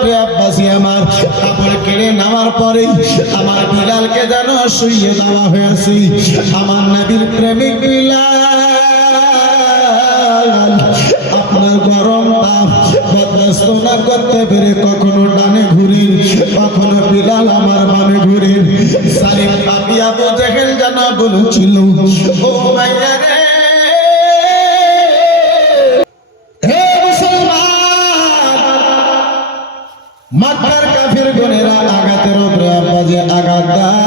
উপরে আব্বাসি আমার কাপড় কেড়ে নেওয়ার পরে আমার বিলালকে যেন শুইয়ে দেওয়া হয়েছে। আমার নবীর প্রেমিক বিলাল আপনার গরম তাপ বরদাস্ত না করতে পেরে কখনো ডানে ঘুরে, কখনো বিলাল আমার বামে ঘুরে। সালিম পাপি আবু জেহেল যেন বলেছিল, ও ভাইয়া রে, হে মুসলমান, মক্কার কাফির গনেরা আঘাতের উপরে আব্বাজি আঘাত দেয়।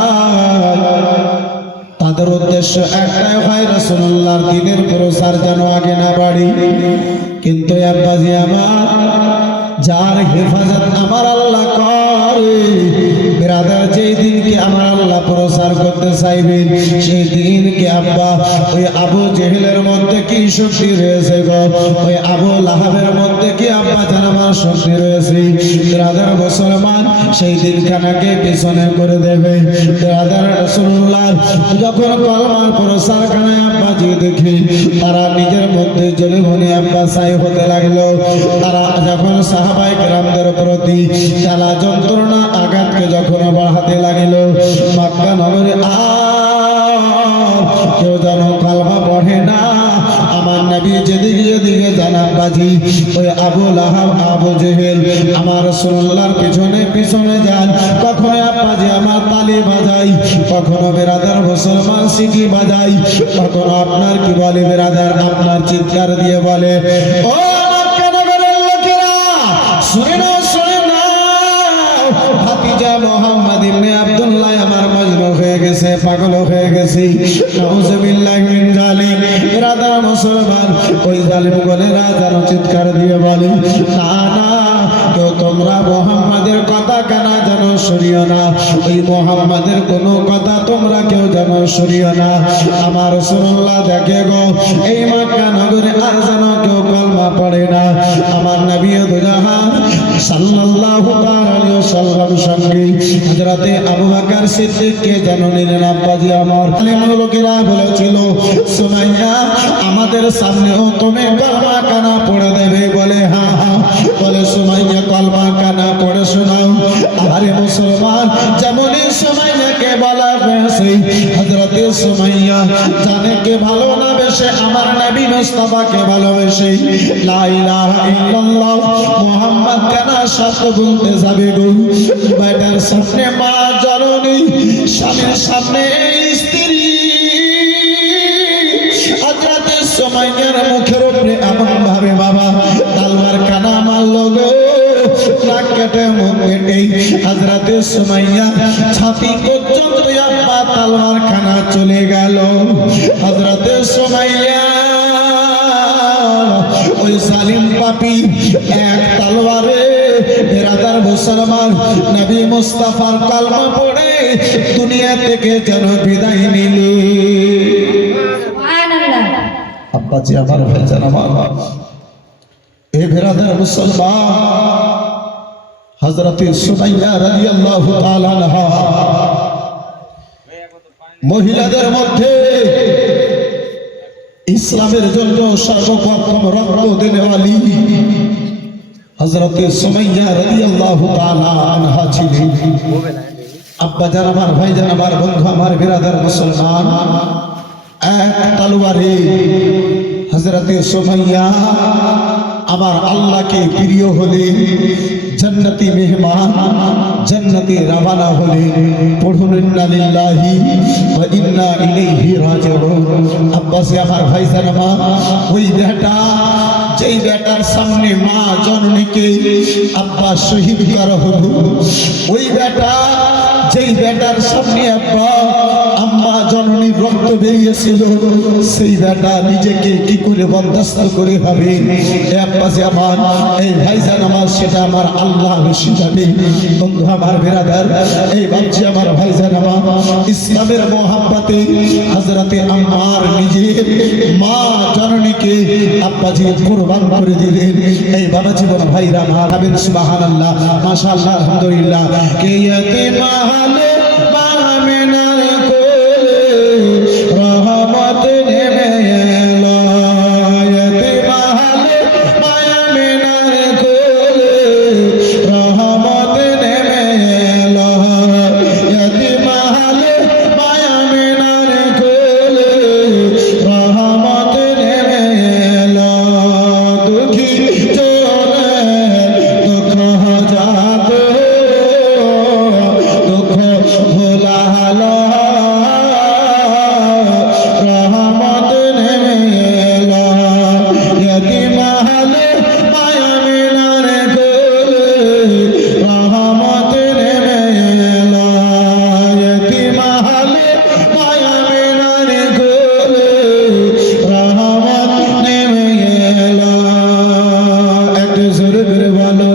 তাদের উদ্দেশ্য একটাই হয়, রাসূলুল্লাহর দ্বীনের প্রচার যেন আগে না বাড়ে। কিন্তু আব্বাজি আমার, যার হেফাজত আমার আল্লাহ করে, বিরাদার যেই দিনকে আমার আল্লাহ প্রচার করতে চাইবেন সেই দিনকে আব্বা ওই আবু জেহেলের মধ্যে কি শক্তি রয়েছে গো, ওই আবু লাহাবের মধ্যে কি আব্বা যেন আমার শক্তি রয়েছে। বিরাদার মুসলমান সেই দিনখানাকে পিছনে করে দেবে। বিরাদার রাসূলুল্লাহ যখন কলমার প্রচার খানায় আব্বা যে দেখি তারা নিজের মধ্যে জ্বলে মনে আব্বা ছাই হতে লাগলো। তারা যখন সাহাবায়ে কেরামদের প্রতি জ্বালা যন্ত্রণা আঘাতকে যখন বাড়াতে লাগিল, মক্কা নগরে কেউ যেন কালমা পড়ে না। আমার নবী যেদিকে যেদিকে জানাব বাজি, ওই আবু লাহাব আবু জেহেল আমার রাসূলুল্লাহর পিছনে পিছনে যান। কখনো আব্বাজি আমার তালি বাজাই, কখনো বেরাদার মুসলমান সিটি বাজাই, কখনো আপনার কি বলে বেরাদার আপনার চিৎকার দিয়ে বলে, ও মক্কা নগরের লোকেরা শুনে নাও, শুনে নাও, ভাতিজা মুহাম্মদ ইবনে আব্দুল্লাহ আমার মজনু হয়ে গেছে, পাগল হয়ে গেছে। নাউজুবিল্লাহি মিন যালিক। বেরাদার মুসলমান ওই জালিম গনেরা যেন চিৎকার দিয়ে বলে, না না, কেউ তোমরা মুহাম্মাদের কথা কেন যেন শুনিও না, ওই মুহাম্মাদের কোনো কথা তোমরা কেউ যেন শুনিও না। আমার রাসূলুল্লাহ দেখে গো, এই মক্কা নগরে আর যেন কেউ কলমা পড়ে না। আমার নবী দুজাহান সাল্লাল্লাহু আলাইহি ওয়াসাল্লাম সঙ্গে হযরতে আবু বকর সিদ্দিককে যেন নিলেন আব্বাজি আমার। আলেম লোকেরা বলেছিল, সুমাইয়া আমাদের সামনেও তুমি কলমা কানা পড়ে দেবে? বলে হ্যাঁ হ্যাঁ। বলে সুমাইয়া কলমা কানা পড়ে শোনাও। আরে মুসলমান, যেমনই সুমাইয়াকে বলা হয়েছে, হযরতে সুমাইয়া জানে কে ভালো না বেশে আমার নবী মুস্তাফাকে ভালোবেসে লা ইলাহা ইল্লাল্লাহ মুহাম্মদ কানা শব্দ বলতে যাবে গো। বেটার সামনে মা জননী, স্বামীর সামনে স্ত্রী, হযরতে সুমাইয়ার মুখের উপরে এমন ভাবে বাবা তালওয়ার কানা মারলো গো, নাক কেটে মুখ কেটে হযরতে সুমাইয়া ছাতি পর্যন্ত আব্বা তালওয়ার খানা চলে গেল। হযরতে সুমাইয়া ওই জালিম পাপী এক তালওয়ারে বেরাদার মুসলমান নবী মুস্তাফার কলমা পড়ে দুনিয়া থেকে যেন বিদায় নিল। সুবহানাল্লাহ। আব্বাজি আমার ভাইজান আমার, এ বেরাদার মুসলমান, হযরতে সুমাইয়া রাদিয়াল্লাহু তাআলা আনহা মহিলাদের মধ্যে ইসলামের জন্য সর্বপ্রথম রক্ত দেনেওয়ালি হযরতে সুমাইয়া রাদিয়াল্লাহু তাআলা আনহা ছিলেন। আব্বা জান আমার, ভাই জান আমার, বন্ধু আমার, বিরাদার মুসলমান, এক তলোয়ারে হযরতে সুমাইয়া আমার আল্লাহকে প্রিয় হলে জান্নাতি মেহমান, জান্নাতে রওনা হলে পড়ুন ইন্না লিল্লাহি ওয়া ইন্না ইলাইহি রাজিউন। আব্বাসি আমার ভাইজান আমার, ওই বেটা যেই বেটার সামনে মা জননীকে আব্বা শহীদ করা হলো, ওই বেটা যেই বেটার সামনে আব্বা আম্মা জননীর রক্ত বেরিয়েছিল, সেই বেটা নিজেকে কি করে বরদাস্ত করে হবে? আব্বাসি আমার, এই ভাইজান আমার, সেটা আমার আল্লাহ শিখাবে। বন্ধু আমার, বিরাদার, এই বাচ্চা আমার ভাইজান আমার, ইসলামের মোহাব্বতে হযরতে আম্মার নিজের মা জননীকে আব্বাজি কুরবান করে দিলেন। এই বাবা জীবন ভাইরা আমার, আমিন সুবহানাল্লাহ, মাশাআল্লাহ, আলহামদুলিল্লাহ। কে ইয়াতিম আহলে মামিনার কোলে রহমত নেমে এলো, ইয়াতিম আহলে মামিনার কোলে রহমত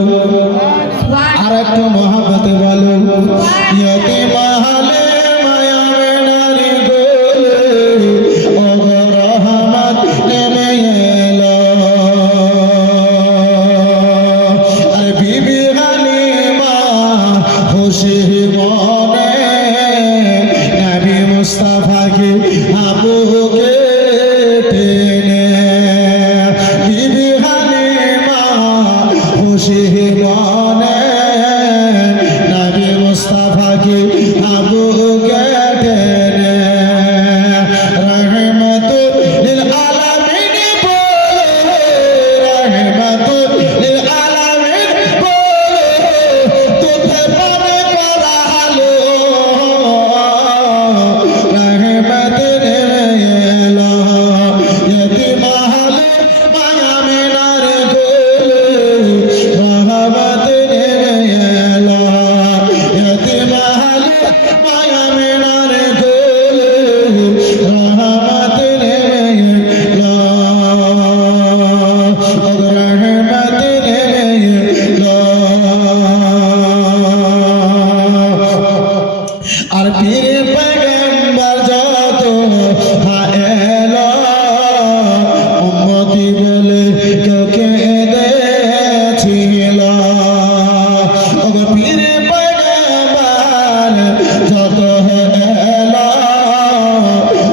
বলো আর একটু মহাব্বতে বলো ইয়তি মাহালে মায়া মেনারি গোলে ও গো রহমত নেমে এলো আরে বিবি হালিমা খুশি মনে নবী মুস্তাফাকে আবুকে টেনে বিবি হালিমা খুশি মনে নবী মুস্তাফাকে আবুকে টেনে রহমতুল লিল আলামিন বলে রহমতুল লিল আলামিন বলে তুতে পানে করালো রহমত নেমেলো ইয়তি মাহালে মায়া মিনার গোলে রহমত নেমেলো ইয়তি মাহালে মায়া মিনার গোলে রহমত নেমেলো রহমত নেমেলো আর পীর পয়গম্বর যত এলো উম্মতি বলে কেউ কেঁদেছিল ওগো পীর পয়গম্বর যত এলো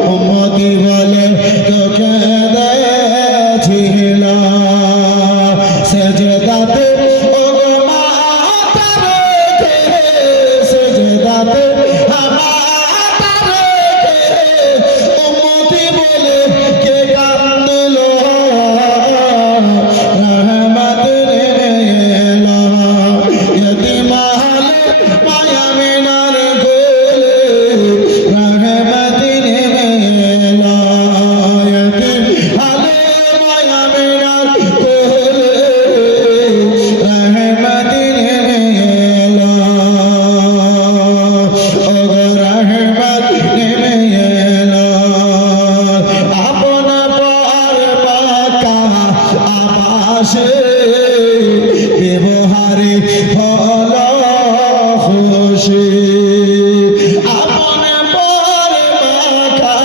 উম্মতি বলে কেউ কেঁদেছিল সেজদাতে ওগো মাথা রেখে সেজদাতে উম্মতি বলে কে কান্দলো রহমত নেমেলো ইয়তি মাহালে মায়া মিনার গোলে রহমত নেমেলো ইয়তি মাহালে মায়া মিনার গোলে রহমত নেমেলো ওগো রহমত নেমেলো আপন পর পাকা আবাসে ব্যবহারে হলো খুশি আপন পর পাকা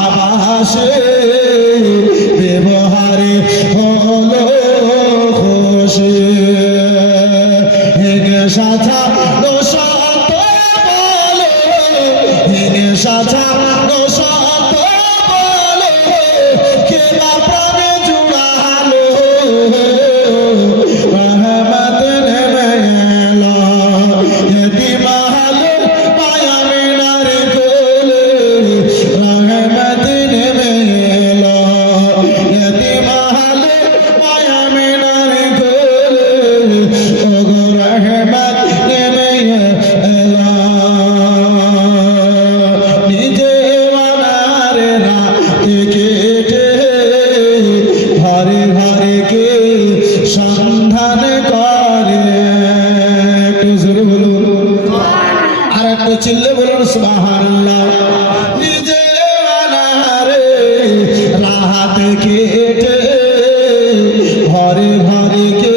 আবাসে ব্যবহারে হলো খুশি হেগে সাথা দোষাত বলে হেগে সাথা দোষাত বলে কে বা প্রাণে জুড়ালো রহমত নেমেলো ইয়তি মাহালে মায়া মিনার গোলে রহমত নেমেলো ইয়তি মাহালে মায়া মিনার গোলে ওগো রহমত নেমেলো নিজে বানারে রাত কেটে ঘরে ঘরে কে সন্ধান করে একটু জোরে বলুন আর একটু চিল্লে বলুন সুবহানাল্লাহ নিজে বানারে রাত কেটে ঘরে ঘরে কে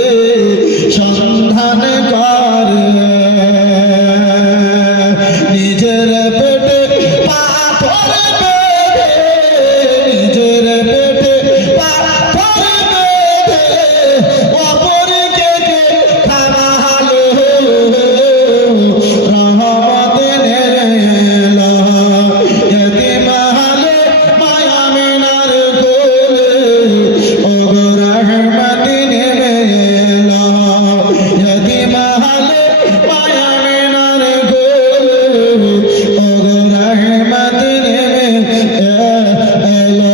সন্ধান করে নিজের পেটে পাথর বেঁধে নিজের পেটে পাথর বেঁধে অপরকে খাওয়ালো রহমত নেমেলো ইয়তি মাহালে মায়া মিনার গোলে ওগো রহমত নেমেলো ইয়তি মাহালে মায়া মিনার গোলে ওগো রহমত নেমেলো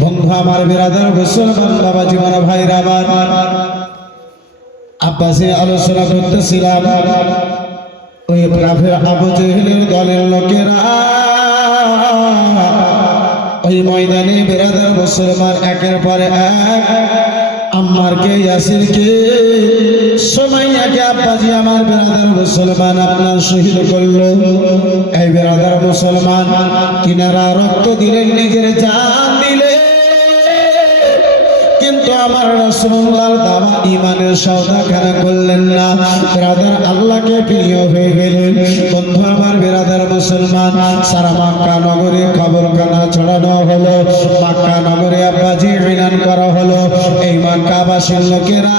বন্ধু আমার বিরাদার মুসলমান বাবা জীবন ভাইরা আমার আব্বাসে আলোচনা করতেছিলাম ওই কাফের আবু জেহেলের দলের লোকেরা ওই ময়দানে বিরাদার মুসলমান একের পর এক আম্মারকে ইয়াসিরকে সুমাইয়াকে আব্বাজি আমার বিরাদার মুসলমান আপনার শহীদ করলো এই বিরাদার মুসলমান কিনারা রক্ত দিলেন নিজের জান দিলে কিন্তু তো আমার রাসূলুল্লাহর দাওয়া ঈমানের সওদা কেন করলেন না? বিরাদার আল্লাহকে প্রিয় হয়ে গেলেন। বন্ধু আমার বিরাদার মুসলমান, সারা মক্কা নগরে খবরখানা ছড়ানো হলো, মক্কা নগরে আব্বাজি এলান করা হলো, এই মক্কাবাসীর লোকেরা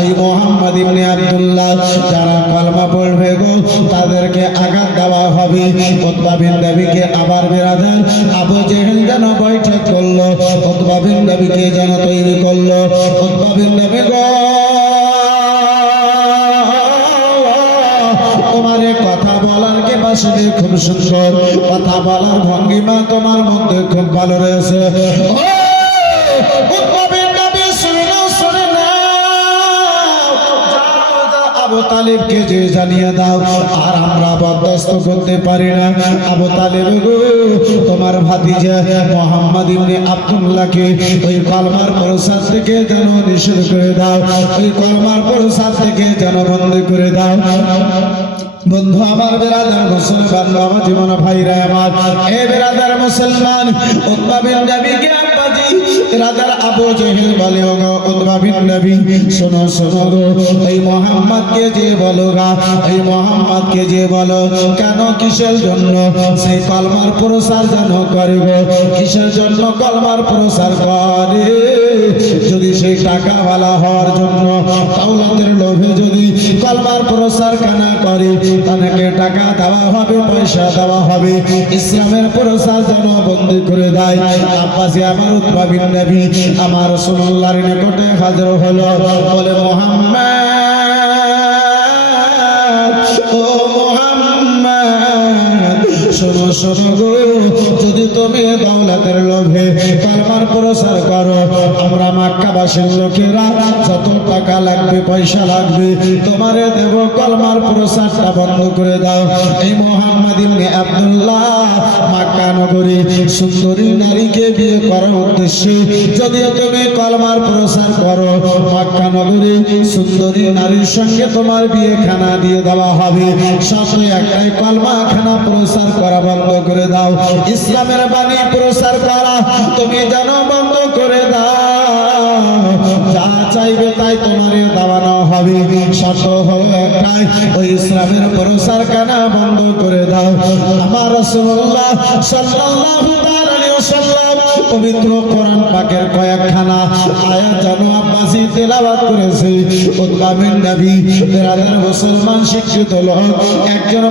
ওই মুহাম্মদ ইবনে আব্দুল্লাহ যারা কলমা পড়বে গো তাদেরকে আঘাত দেওয়া হবে। উতবা বিন নবীকে আবার বিরাদার আবু জেহেল যেন বৈঠক করলো, উতবা বিন নবীকে যেন তৈরি করলো। উতবা বিন নবী গো তোমার কথা বলার কে বাসনে খুব সুন্দর, কথা বলার ভঙ্গিমা তোমার মধ্যে খুব ভালো রয়েছে। আবু তালিবকে যে জানিয়ে দাও, আর আমরা বরদাস্ত করতে পারি না। আবু তালিব গো তোমার ভাতিজা মুহাম্মদ ইবনে আব্দুল্লাহকে ওই কলমার প্রসাদ থেকে যেন নিষেধ করে দাও, ওই কলমার প্রসাদ থেকে যেন বন্ধ করে দাও। বন্ধু আমার বিরাদার মুসলমান বাবা জীবন ভাইরা আমার, এ বিরাদার মুসলমান উতবা বিন নবীকে আব্বাজি বিরাদার আবু জেহেল বলে গো উতবা বিন নবী শোনো শোনো গো, এই মুহাম্মদকে যে বলো গা, এই মুহাম্মদকে যে বলো কেন কিসের জন্য সেই কলমার প্রসার যেন করে গো, কিসের জন্য কলমার প্রসার করে? যদি সেই টাকাওয়ালা হওয়ার জন্য দৌলতের লোভে যদি কলমার প্রসার কানা করে তাকে টাকা দেওয়া হবে, পয়সা দেওয়া হবে, ইসলামের প্রসার যেন বন্ধ করে দেয়। আব্বাসী আমার উতবা বিন নবী আমার রাসূলুল্লাহর নিকটে হাজির হলো, বলে মুহাম্মদ ও মুহাম্মদ শোনো শোনো গো, যদি তুমি দৌলতের লোভে কলমার প্রসার করো, আমরা মক্কাবাসীর লোকেরা যত টাকা লাগবে পয়সা লাগবে তোমারে দেব, কলমার প্রসারটা বন্ধ করে দাও। এই মুহাম্মদ ইবনে আব্দুল্লাহ মক্কা নগরী সুন্দরী নারীকে বিয়ে করার উদ্দেশ্যে যদি তুমি কলমার প্রসার করো, মক্কা নগরী সুন্দরী নারীর সঙ্গে তোমার বিয়ে খানা দিয়ে দেওয়া হবে, সাথে একটাই কলমা খানা প্রসার করা বন্ধ করে দাও, ইসলামের বাণী প্রসার করা তুমি যেন বন্ধ করে দাও, যা চাইবে তাই তোমারে দেওয়ানো হবে, শর্ত হলো একটাই, ওই ইসলামের প্রসার কানা বন্ধ করে দাও। আমার রাসূলুল্লাহ সাল্লাল্লাহু আলাইহি ওয়াসাল্লাম পবিত্র কোরআন পাকের কয়েকখানা আয়াত যেন আব্বাসী তেলাওয়াত করেছে। উতবা বিন নবী বিরাদার মুসলমান শিক্ষিত লোক, একজন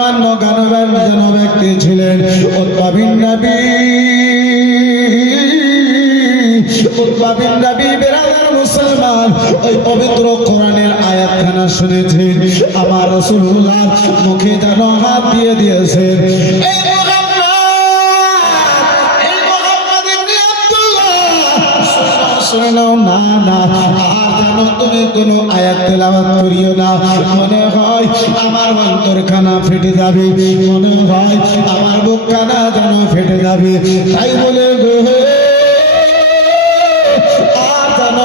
মান্য গানবান যেন ব্যক্তি ছিলেন। উতবা বিন নবী উতবা বিন নবী বিরাদার মুসলমান ওই পবিত্র কোরআনের আয়াতখানা শুনেছেন, আমার রাসূলুল্লাহ মুখে যেন হাত দিয়ে দিয়েছেন, এই শোনো না না, আর যেন তুমি কোনো আয়াত তেলাওয়াত করিও না, মনে হয় আমার অন্তরখানা ফেটে যাবে, মনে হয় আমার বুকখানা যেন ফেটে যাবে, তাই বলে গো আর যেন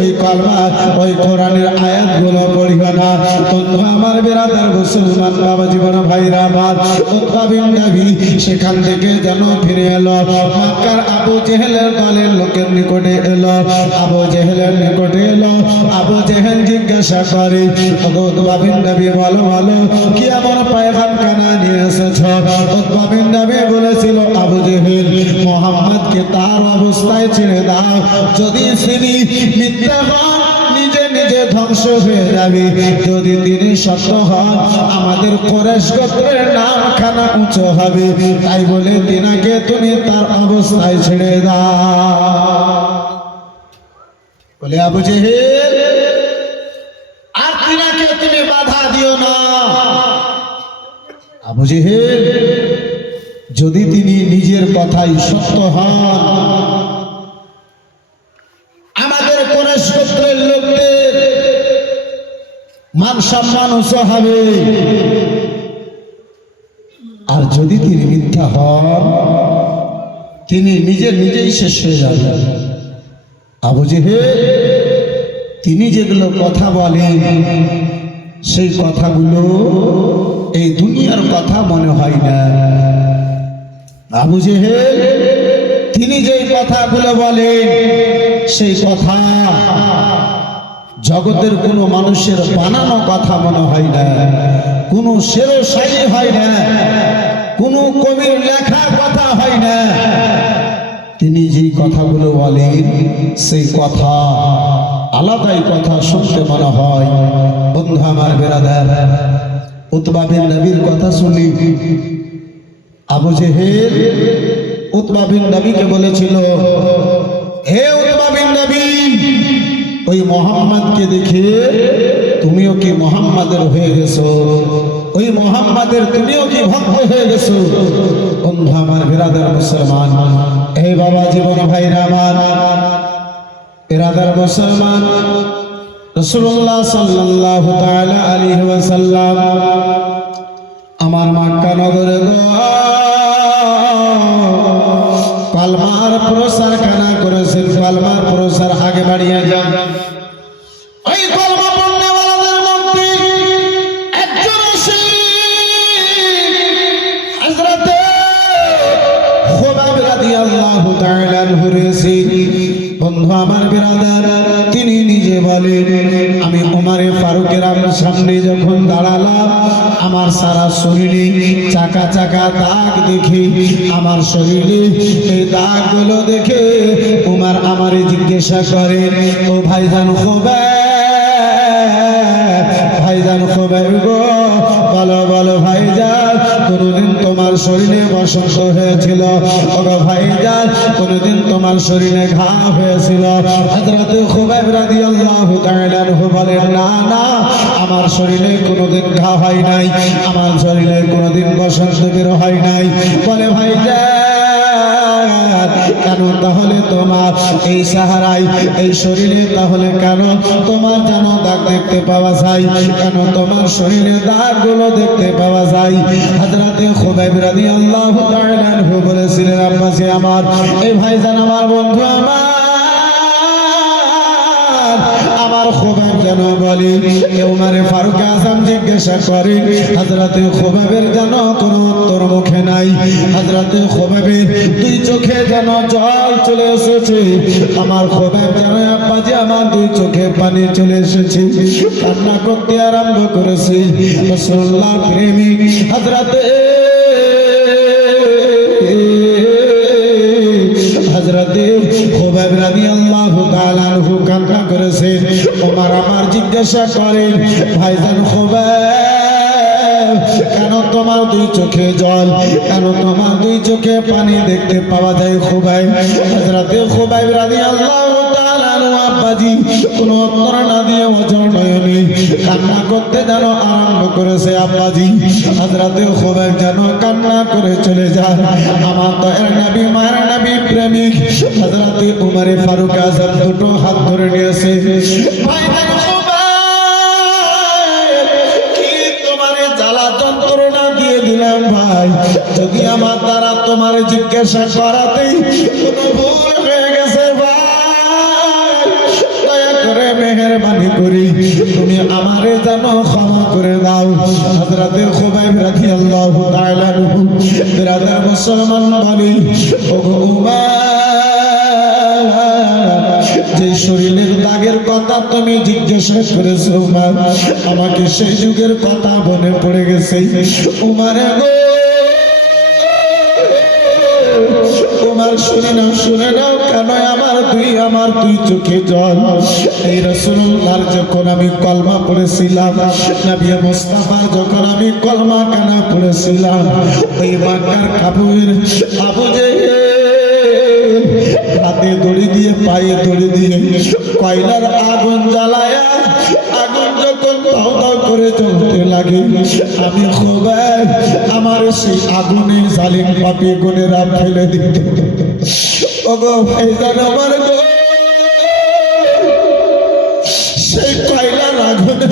ওই কলমা ওই কোরআনের আয়াতগুলো পড়িও না। বন্ধু আমার বিরাদার মুসলমান বাবা জীবন ভাইরা আমার, উতবা বিন নবী সেখান থেকে যেন ফিরে এলো, মক্কার আবু জেহেলের দলের লোকের নিকটে এলো, আবু জেহেলের নিকটে এলো। আবু জেহেল জিজ্ঞাসা করে, উতবা বিন নবী বলো বলো কি এমন পয়গাম কানা নিয়ে এসেছ? উতবা বিন নবী বলেছিল, আবু জেহেল মুহাম্মদকে তার অবস্থায় ছেড়ে দাও, যদি তিনি মিথ্যা হন নিজে নিজে ধ্বংস হয়ে যাবে, যদি তিনি সত্য হন আমাদের কুরাইশ গোত্রের নামখানা উঁচু হবে, তাই বলে তিনাকে তুমি তার অবস্থায় ছেড়ে দাও। বলে আবু জেহেল আর তিনাকে তুমি বাধা দিও না। আবু জেহেল যদি তিনি নিজের কথাই সত্য হন, আমাদের কুরাইশ গোত্রের লোকদের মান সম্মান উঁচু হবে, আর যদি তিনি মিথ্যা হন তিনি নিজেই শেষ হয়ে যাবেন। আবু জেহেল তিনি যেগুলো কথা বলেন সেই কথাগুলো এই দুনিয়ার কথা মনে হয় না। আবু জেহেল তিনি যেই কথাগুলো বলেন সেই কথা জগতের কোনো মানুষের বানানো কথা মনে হয় না, কোনো শের শায়রি হয় না, কোনো কবির লেখা কথা হয় না। তিনি যে কথাগুলো বলেন সেই কথা আলাদাই কথা, শুনতে মনে হয়। বন্ধু আমার বেরাদার, উতবা বিন নবীর কথা শুনি। আবু জেহেল উতবা বিন নবীকে বলেছিল, হে উতবা বিন নবী, ওই মোহাম্মদকে দেখে তুমিও কি মোহাম্মদের হয়ে গেছো? ওই মোহাম্মদের তুমিও কি ভক্ত হয়ে গেছো? বন্ধু আমার বিরাদার মুসলমান, এই বাবা জীবন ভাইরা আমার বিরাদার মুসলমান, রাসূলুল্লাহ সাল্লাল্লাহু তাআলা আলাইহি ওয়াসাল্লাম আমার মক্কা নগরে কালমার প্রসার খানা করেছেন। কালমার প্রসার আগে বাড়িয়ে যান। ওই কলমা পড়নেওয়ালাদের মধ্যে একজন হযরতে খুবাইব রাদিয়াল্লাহু তাআলা আনহু রয়েছে। বন্ধু আমার বিরাদার, তিনি নিজে বলেন, আমি ওমরে ফারুকের সামনে যখন দাঁড়ালাম, আমার সারা শরীরে চাকা চাকা দাগ দেখে, আমার শরীরে এই দাগগুলো দেখে ওমর আমারে জিজ্ঞাসা করে, ও ভাইজান খুবাইব, ভাইজান খুবাইব গো, বলো বলো ভাইজান, কোনদিন তোমার শরীরে বসন্ত হয়েছিল? ওগো ভাইজান, কোনদিন তোমার শরীরে ঘা হয়েছিল? হযরত খুবাইব রাদিয়াল্লাহু তাআলা আনহু বলেন, না না, আমার শরীরে কোনদিন ঘা হয় নাই, আমার শরীরে কোনদিন বসন্ত বের হয় নাই। বলে ভাইজান, কেন তাহলে তোমার এই সাহারায় এই শরীরে তাহলে কেন তোমার যেন দাগ দেখতে পাওয়া যায়? কেন তোমার শরীরে দাগগুলো দেখতে পাওয়া যায়? হযরতে খুবাইব রাদিয়াল্লাহু তাআলা আনহু বলেছিলেন, আব্বাসি আমার, এই ভাইজান আমার বন্ধু আমার খুবাইব যেন বলে, ওমরে ফারুক আযম জিজ্ঞাসা করে, হযরতে খুবাইবের যেন কোনো উত্তর মুখে নাই। হযরতে খুবাইবের দুই চোখে যেন জল চলে এসেছে। আমার খুবাইব যেন আব্বাজি আমার দুই চোখে পানি চলে এসেছে, কান্না করতে আরম্ভ করেছে। রাসূলুল্লাহ প্রেমিক হযরতে হযরতে খুবাইব রাদিয়াল্লাহু তাআলা আনহু কান্না করেছে। ওমর আমার জিজ্ঞাসা করেন, ভাইজান খুবাইব, কেন তোমার দুই চোখে জল, কেন তোমার দুই চোখে পানি দেখতে পাওয়া যায় খুবাইব? হযরতে খুবাইব রাদিয়াল্লাহু তাআলা আনহু আব্বাজি কোনো উত্তর না দিয়ে অঝর নয়নে কান্না করতে যেন আরম্ভ করেছে। আব্বাজি হযরতে খুবাইব যেন কান্না করে চলে যায়। আমার দয়ার নবী, মায়ের নবী প্রেমিক হযরতে ওমরে ফারুক আযম দুটো হাত ধরে নিয়েছে। ভাইজান খুবাইব, কি তোমারে জ্বালা যন্ত্রণা দিয়ে দিলাম ভাই? যদি আমার দ্বারা তোমার জিজ্ঞাসা করাতেই কোনো ভুল হয়ে গেছে ভাই, দয়া করে মেহেরবানি করি তুমি আমারে যেন ক্ষমা করে দাও। হযরতে খুবাইব রাদিয়াল্লাহু তাআলা আনহু বিরাদার মুসলমান বলে, ওগো উমর, যে শরীরের দাগের কথা তুমি জিজ্ঞাসা করেছো উমর, আমাকে সেই যুগের কথা মনে পড়ে গেছে। উমরে গো, উমর শুনে নাও কেন আমার দুই চোখে জল? এই রাসূলুল্লাহর যখন আমি কলমা পড়েছিলাম, নবী মুস্তাফা যখন আমি কলমা কানা পড়েছিলাম, ওই মক্কার কাফির আবু জেহেল হাতে দড়ি দিয়ে পায়ে দড়ি দিয়ে কয়লার আগুন জ্বালায়া, আগুন যখন দাও দাও করে জ্বলতে লাগে, আমি খুবাইব আমার সেই আগুনে জালিম পাপী গুনেরা ফেলে দিত। ওগো ভাইজান আমার গো, সেই কয়লার আগুনে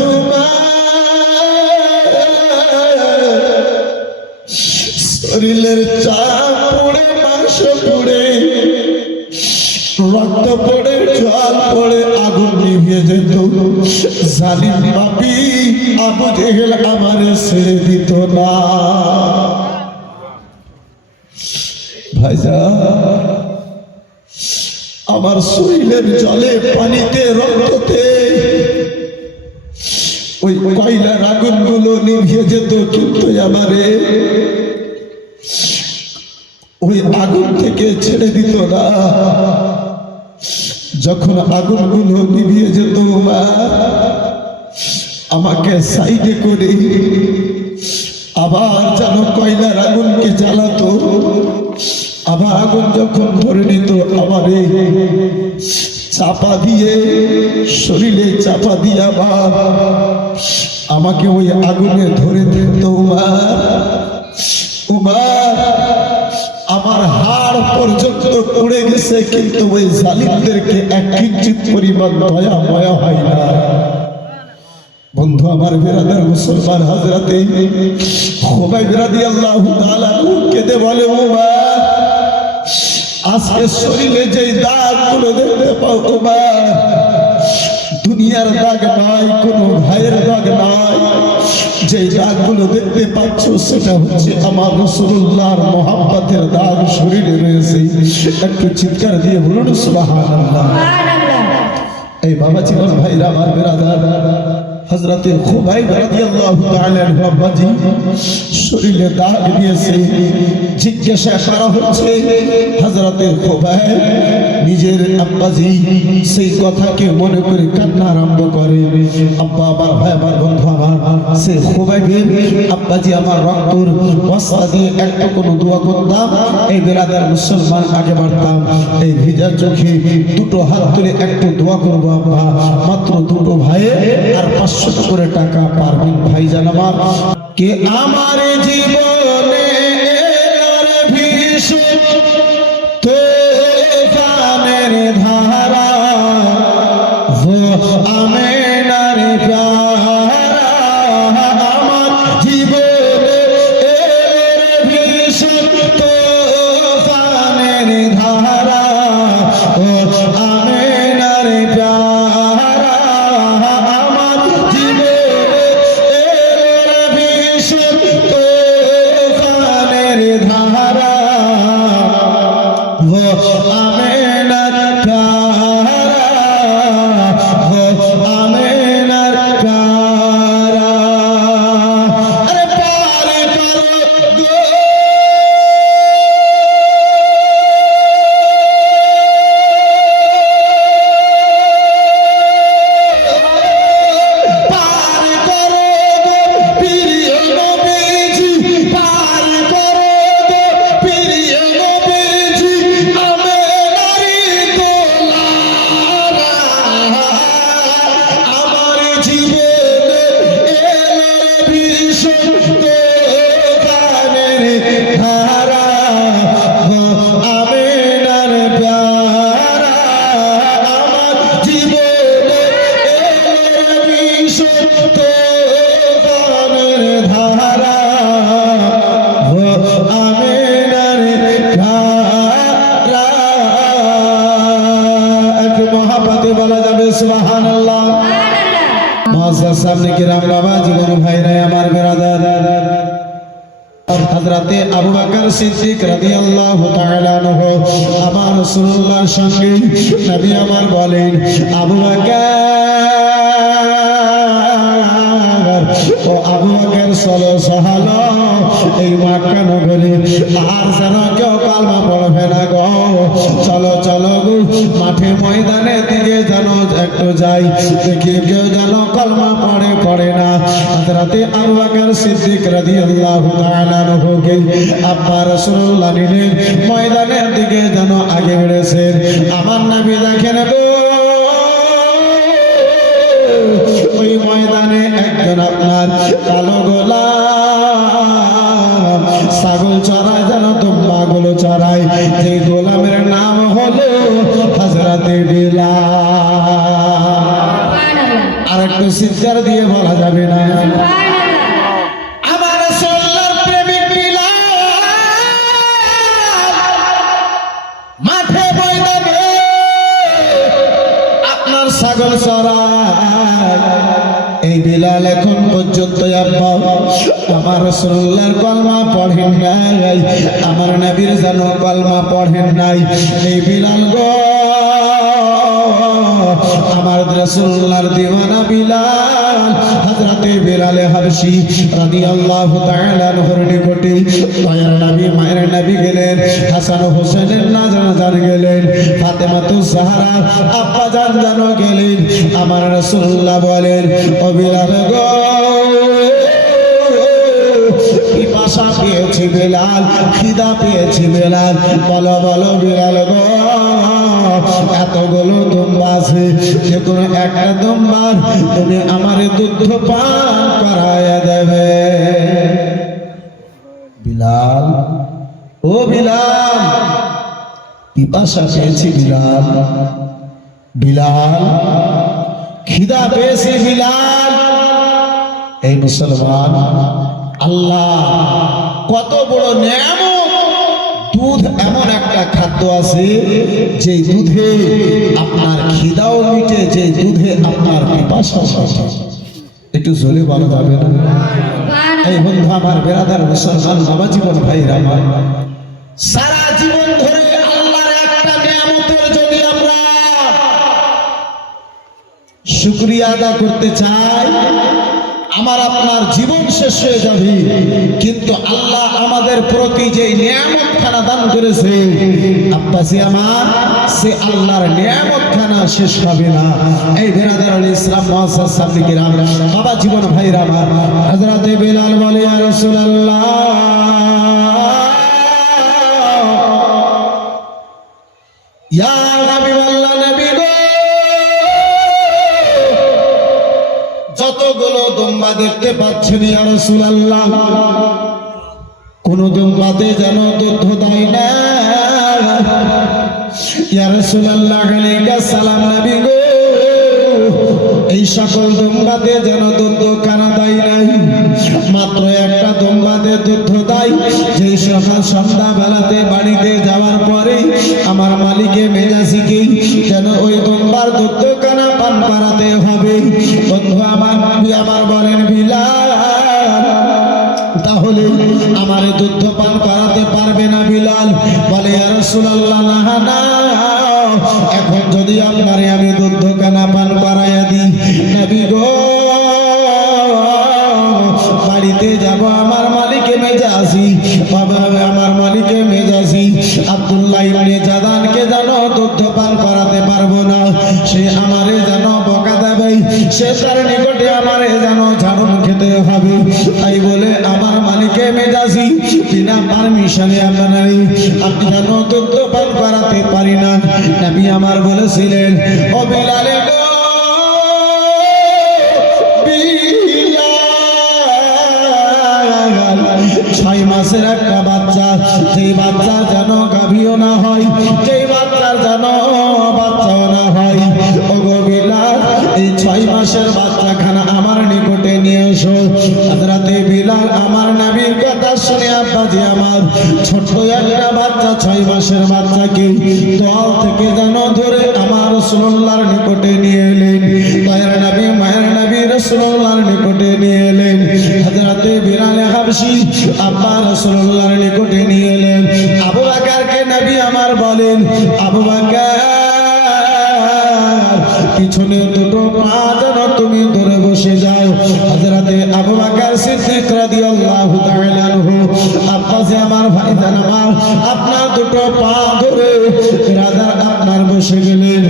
শরীরের চাপ পড়ে, মাংস পড়ে, রক্ত পড়ে, জল পড়ে, আগুন নিভিয়ে যেত। জালিম পাপী আবু জেহেল আমারে ছেড়ে দিত না। ভাইজান আমার শরীরের জলে পানিতে রক্ততে ওই কয়লার আগুনগুলো নিভিয়ে যেত, কিন্তু আমারে ওই আগুন থেকে ছেড়ে দিত না। যখন আগুনগুলো নিভিয়ে যেত মা আমাকে সাইডে করে আবার যেন কয়লার আগুনকে জ্বালাতো। আবার আগুন যখন ধরে নিত আমারে চাপা দিয়ে, শরীরে চাপা দিয়ে আবার আমাকে ওই আগুনে ধরে দিত মা। আমার হাড় পর্যন্ত পড়ে গেছে, কিন্তু ওই জালিমদেরকে এক কিঞ্চিত পরিমাণ দয়া ময়া হয় না। বন্ধু আমার বিরাদার মুসলমান হযরতে খুবাইব রাদিয়াল্লাহু তাআলা কেঁদে বলে, ও মা আজকে শরীরে যেই দাগগুলো দেখতে পাও ও মা, দুনিয়ার দাগ নাই, কোনো ভাইয়ের দাগ নাই। যে দাগগুলো দেখতে পাচ্ছ সেটা হচ্ছে আমার রাসূলুল্লাহর মহব্বতের দাগ শরীরে রয়েছে। একটু চিৎকার দিয়ে বলুন সুবহানাল্লাহ। এই বাবা জীবন ভাইরা আমার বিরাদার হযরতে খুবাইব রাদিয়াল্লাহু তাআলা আব্বাজি শরীরে দাগ দিয়েছে। জিজ্ঞাসা করা হচ্ছে হযরতে খুবাইব নিজের আব্বাজি সেই কথাকে মনে করে কান্না আরম্ভ করে। আব্বা আমার ভাই আমার বন্ধু আমার, সে খুবাইবের আব্বাজি আমার রক্তর বস্তা দিয়ে একটু কোনো দোয়া করতাম, এই বিরাদার মুসলমান আগে বাড়তাম। এই ভিজা চোখে দুটো হাত তুলে একটু দোয়া করবো আব্বা, মাত্র দুটো ভাইয়ে আর 500 করে টাকা পারবেন ভাইজান আমার। কে আমার জীবনে ভীষণ তোফানের ধারা, আমেনার প্যারা, আমার জীবনে ভীষণ তোফানের ধারা, আমেনার প্যারা, আমার জীবনে ভীষণ তোফানের ধারা, আমেনার প্যারা, আমেনার প্যারা। আরে পারে করো গো পার করো গো প্রিয় নবীজি, পার করো গো প্রিয় নবীজি, আমেনারি দোলারা, আমার জীবনে এলো ভীষণ তোফানের ধারা, আমেনার প্যারা, আমার জীবনে এলো ভীষণ তোফানের ধারা, আমেনার প্যারা। একটু মহাব্বতে বলা যাবে সুবহানাল্লাহ। মুআজ্জাজ সামনে কিরাম বাবা জীবন ভাইরা আমার বিরাদার হযরতে আবু বকর সিদ্দিক রাদিয়াল্লাহু তাআলা আনহু আমার রাসূলুল্লাহর সঙ্গে নবী আমার বলেন, আবু বকর ও আবু বকর চলো সহালো এই মক্কা নগরী, আর যেন কেউ কালমা পড়বে না গো। চলো চলো গো মাঠে ময়দানের দিকে যেন একটু যাই, দেখি কেউ যেন কালমা পড়ে না। হযরতে আবু বকর সিদ্দিক রাদিয়াল্লাহু তাআলা আনহুকে আব্বা রাসূলুল্লাহ নিলেন ময়দানের দিকে যেন আগে বেড়েছেন। আমার নবী দেখেন গো ওই ময়দানে একজন আপনার কালো গোলাম ছাগল চড়ায়, যেন দুম্বাগুলো চড়ায়, যে গোলামের নাম হলো হযরতে বিলাল। আর একটু চিৎকার দিয়ে বলা যাবে না? আমার রাসূলুল্লাহর প্রেমিক বিলাল মাঠে ময়দানে আপনার ছাগল চড়ায়। এই বিলাল এখন পর্যন্ত আব্বা আমার রাসূলুল্লাহর কলমা পড়েন নাই, আমার নবীর যেন কলমা পড়েন নাই। এই বিলাল গো আমার রাসূলুল্লাহর দিওয়ানা বিলাল হযরতে বিলাল হাবশী রাদিয়াল্লাহু তাআলা আনহুর নিকটে দয়ার নবী মায়ের নবী গেলেন, হাসান হোসেনের নাজার গেলেন, ফাতেমাতুজ জাহরা আব্বা জান গেলেন। আমার রাসূলুল্লাহ বলেন, ও বিলাল গো, পিপাসা পেয়েছি বিলাল, খিদা পেয়েছি বিলাল, বলো বলো বিলাল গো, এতগুলো দুম্বা আছে, যে কোনো একটা দুম্বার তুমি আমার দুধ পান করাইয়া দেবে। বিলাল, ও বিলাল, পিপাসা পেয়েছি বিলাল, বিলাল খিদা পেয়েছি বিলাল। এই মুসলমান, আল্লাহ কত বড় নিয়ামত! দুধ এমন একটা খাদ্য আছে যে দুধে আপনার খিদাও মিটে, যে দুধে আপনার পিপাসা মিটে। একটু জোরে বলা যাবে না? এই বন্ধু আমার, বেরাদার মুসলমান বাবা জীবন ভাইরা আমার, সারা জীবন ধরে আল্লাহর একটা নিয়ামতের যদি আমরা শুকরিয়া আদা করতে চাই, আমার আপনার জীবন শেষ হয়ে যাবে। কিন্তু আল্লাহ আমাদের প্রতি যে নিয়ামত খানা দান করেছে আব্বাসি আমার, সে আল্লাহর নিয়ামত খানা শেষ হবে না। এই বেরাদার ইসলাম মুআজ্জাজ সামনে কিরাম বাবা জীবন ভাইরা আমার, হযরতে বিলাল বলে, ইয়া রাসূলুল্লাহ, ইয়া হাবিবাল্লাহ, নবী গো, যতগুলো দুম্বা দেখতে পাচ্ছেন ইয়া রাসূলুল্লাহ, কোন দুম্বাতে যেন দুধ দেয় না। ইয়া রাসূলুল্লাহ আলাইহিস সালাম, নবী গো, এই সকল দুম্বাতে যেন দুধ কানা দেয় নাই, মাত্র একটা দুম্বাতে দুধ দেয়, যে সকাল সন্ধ্যা বেলাতে বাড়িতে যাওয়ার পরে আমার মালিকে মেজাজিকে যেন ওই দুম্বার দুধ কানা পান করাতে হবে। বন্ধু আমার, নবী আমার বলেন, বিলাল, তাহলে আমার দুধ পান করাতে পারবে না? বিলাল বলে, ইয়া রাসূলুল্লাহ, না না, এখন যদি আপনারে আমি দুধ কানা পান করাইয়া দিই, নবী গো, বাড়িতে যাব আমার মালিকে মেজাজি, আমার মালিকে মেজাজি আব্দুল্লাহ ইবনে জাদানকে যেন দুধ পান করাতে পারবো না, সে আমারে যেন বকা দেবে, সে তার নিকটে আমারে যেন ঝাড়ুন খেতে হবে। তাই বলে আমার মালিকে মেজাজি বিনা পারমিশনে আপনি যেন দুধ পান করাতে পারি না। নবী আমার বলেছিলেন, ও বিলাল গো, 6 মাসের একটা বাচ্চা, যেই বাচ্চার যেন গাভীও না হয়, যেই বাচ্চার যেন বাচ্চাও না হয়, ও গো বিলাল, এই 6 মাসের বাচ্চা খানা আমার নিকটে নিয়ে এসো। হযরতে বিলাল আমার নবীর কথা শুনে আব্বাজি আমার ছোট্ট একটা বাচ্চা, 6 মাসের বাচ্চাকে দল থেকে যেন ধরে আমার রাসূলুল্লাহর নিকটে নিয়ে এলেন। দয়ার নবী মায়ের নবী রাসূলুল্লাহর নিকটে নিয়ে এলেন। হযরতে বিলাল হাবশী আব্বা রাসূলুল্লাহর নিকটে নিয়ে এলেন। আবু বকরকে নবী আমার বলেন, আবু বকর, পিছনে দুটো পা যেন তুমি ধরে বসে যাও। হযরতে আবু বকর সিদ্দিক রাদিয়াল্লাহু তাআলা আনহু, আব্বাসি আমার, ভাইজান আমার, আপনার দুটো পা ধরে রাজা আপনার বসে গেলেন।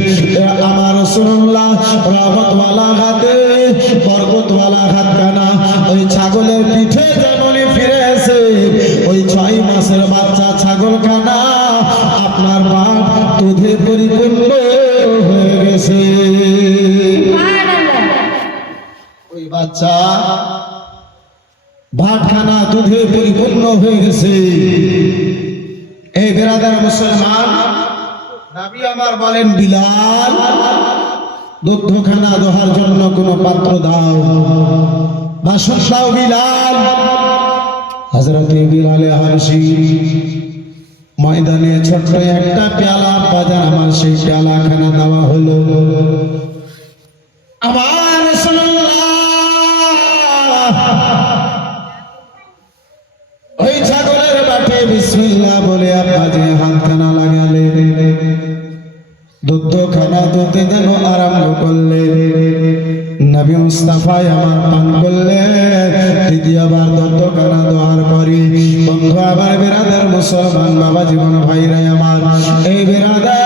আমার রাসূলুল্লাহ রহমতওয়ালা হাতে, বরকতওয়ালা হাতখানা ওই ছাগলের পিঠে যেমনই ফিরে এসে ওই 6 মাসের বাচ্চা ছাগলখানা আপনার বাপ দুধে পরিপূর্ণ হয়ে গেছে। ওই বাচ্চা ভাতখানা দুধে পরিপূর্ণ হয়ে গেছে। এই বেরাদার মুসলমান, নবী আমার বলেন, বিলাল, দুধখানা দোহার জন্য কোনো পাত্র দাও, বাসন দাও বিলাল। হযরতে বিলাল হাবশী ময়দানে ছোট্ট একটা পেয়ালা বাজার, আমার সেই পেয়ালা খানা দেওয়া হলো। আমার রাসূলুল্লাহ ওই ছাগলের বাটে বিসমিল্লাহ বলে আব্বাজি হাতখানা লাগালেন, দুধখানা দুধে যেন আরম্ভ করলেন। নবী মুস্তাফায় আমার পান করলেন দ্বিতীয়বার দন্তকানা দেওয়ার পরে বন্ধু আবার বিরাদার মুসলমান বাবা জীবন ভাইরা আমার এই বিরাদার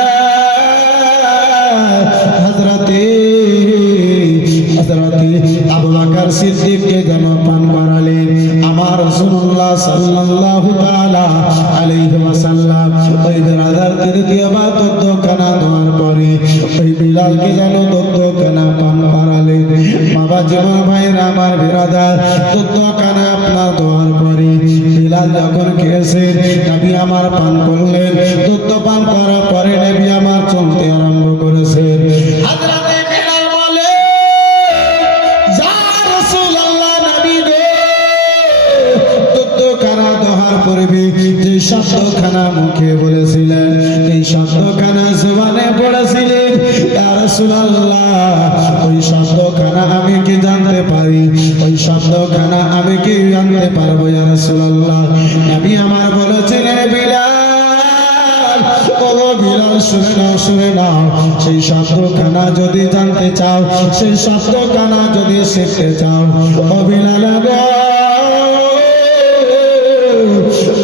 হযরতে আবু বকর সিদ্দিককে যেন পান করালেন আমার রাসূলুল্লাহ সাল্লাল্লাহু তাআলা আলাইহি ওয়াসাল্লাম। ওই বিরাদার তৃতীয়বার দন্তকানা দেওয়ার পরে ওই বিলালকে যেন দন্তকানা পান করালেন। বাবা জীবন ভাইরা আমার বিরাদার দন্তকানা আপনার দেওয়ার পরে বিলাল যখন খেয়েছেন নবী আমার পান করলেন। দুধ পান করার পরে নবী আমার চলতে আরম্ভ করেছেন। হযরতে বিলাল বলে ইয়া রাসূলুল্লাহ নবী গো দন্তকানা দেওয়ার পূর্বে যে শব্দখানা মুখে বলেছিলেন এই শব্দখানা জবানে পড়েছিলেন ইয়া রাসূলুল্লাহ ওই শব্দখানা আমি কি জানতে পারি? ওই শব্দখানা আমি কি জানতে পারবো ইয়া রাসূলুল্লাহ? নবী আমার বলেছিলেন বিলাল ওগো বিলাল শুনে নাও সেই শব্দখানা যদি জানতে চাও সেই শব্দখানা যদি শিখতে চাও ও বিলাল গো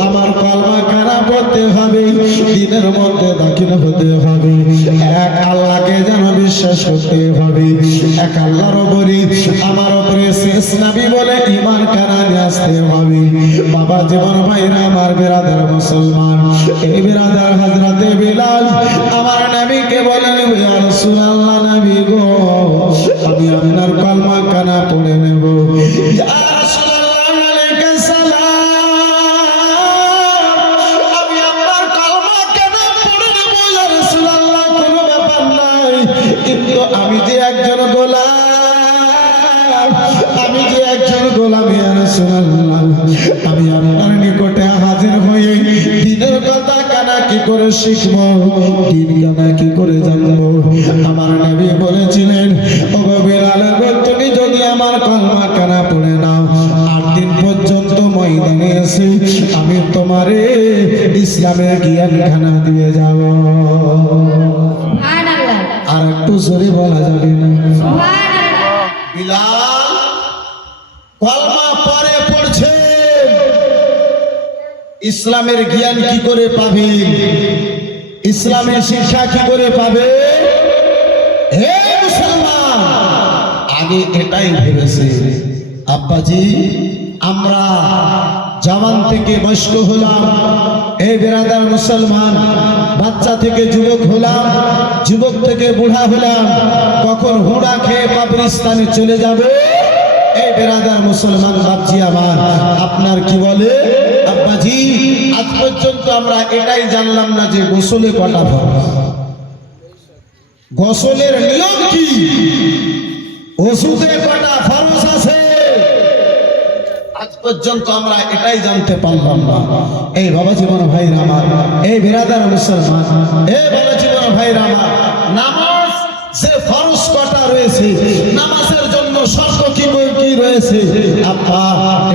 আমার কলমা কানা পড়তে হবে দিনের মধ্যে দাখিল হতে হবে এক আল্লাহকে যেন বিশ্বাস করতে হবে এক আল্লাহর উপরে আমার উপরে শেষ নবী বলে ঈমান কানা নিয়ে আসতে হবে। বাবা জীবন ভাইরা আমার বিরাদার মুসলমান এই বিরাদার হযরতে বিলাল আমার নবীকে বলেন ইয়া রাসূলুল্লাহ নবী গো আমি আপনার কলমা কানা পড়ে নেব। ইয়া রাসূলুল্লাহ আলাইহিস সালাম আমি আপনার কলমা কানা পড়ে নেব ইয়া রাসূলুল্লাহ কোনো ব্যাপার নাই কিন্তু আমি যে একজন গোলাম ইয়া রাসূলুল্লাহ আমি আপনার নিকটে হাজির হয়ে দিনের কথা কানা কি করে শিখবো দিন কানা কি করে জানবো? আমার নবী বলেছিলেন ওগো বিলাল তুমি যদি আমার কলমা কানা পড়ে নাও 8 দিন পর্যন্ত ময়দানে এসে আমি তোমারে ইসলামের জ্ঞান খানা দিয়ে যাব। সুবহানাল্লাহ আর একটু জোরে বলা যাবে না? সুবহানাল্লাহ বিলাল কলমা পরে পড়ছে ইসলামের জ্ঞান কি করে পাবে? ইসলামের শিক্ষা কি করে পাবে? হে মুসলমান আগে এটাই ভেবেছে আব্বাজি আমরা জওয়ান থেকে বয়স্ক হলাম এই বিরাদার মুসলমান বাচ্চা থেকে যুবক হলাম যুবক থেকে বুড়া হলাম কখন হুড়া খেয়ে কবরস্থানে চলে যাবে এই বিরাদার মুসলমান বাপজি আমার আপনার কি বলে আব্বাজি আজ পর্যন্ত আমরা এটাই জানলাম না যে গোসলে কটা ফরজ গোসলের নিয়ম কি ওযুতে কটা ফরজ আছে আজ পর্যন্ত আমরা এটাই জানতে পারলাম না। এই বাবা জীবন ভাইরা আমার এই বিরাদার মুসলমান এই বাবা জীবন ভাইরা আমার নামাজ যে ফরজ কটা রয়েছে নামাজের জন্য শর্ত কি রয়েছে আব্বা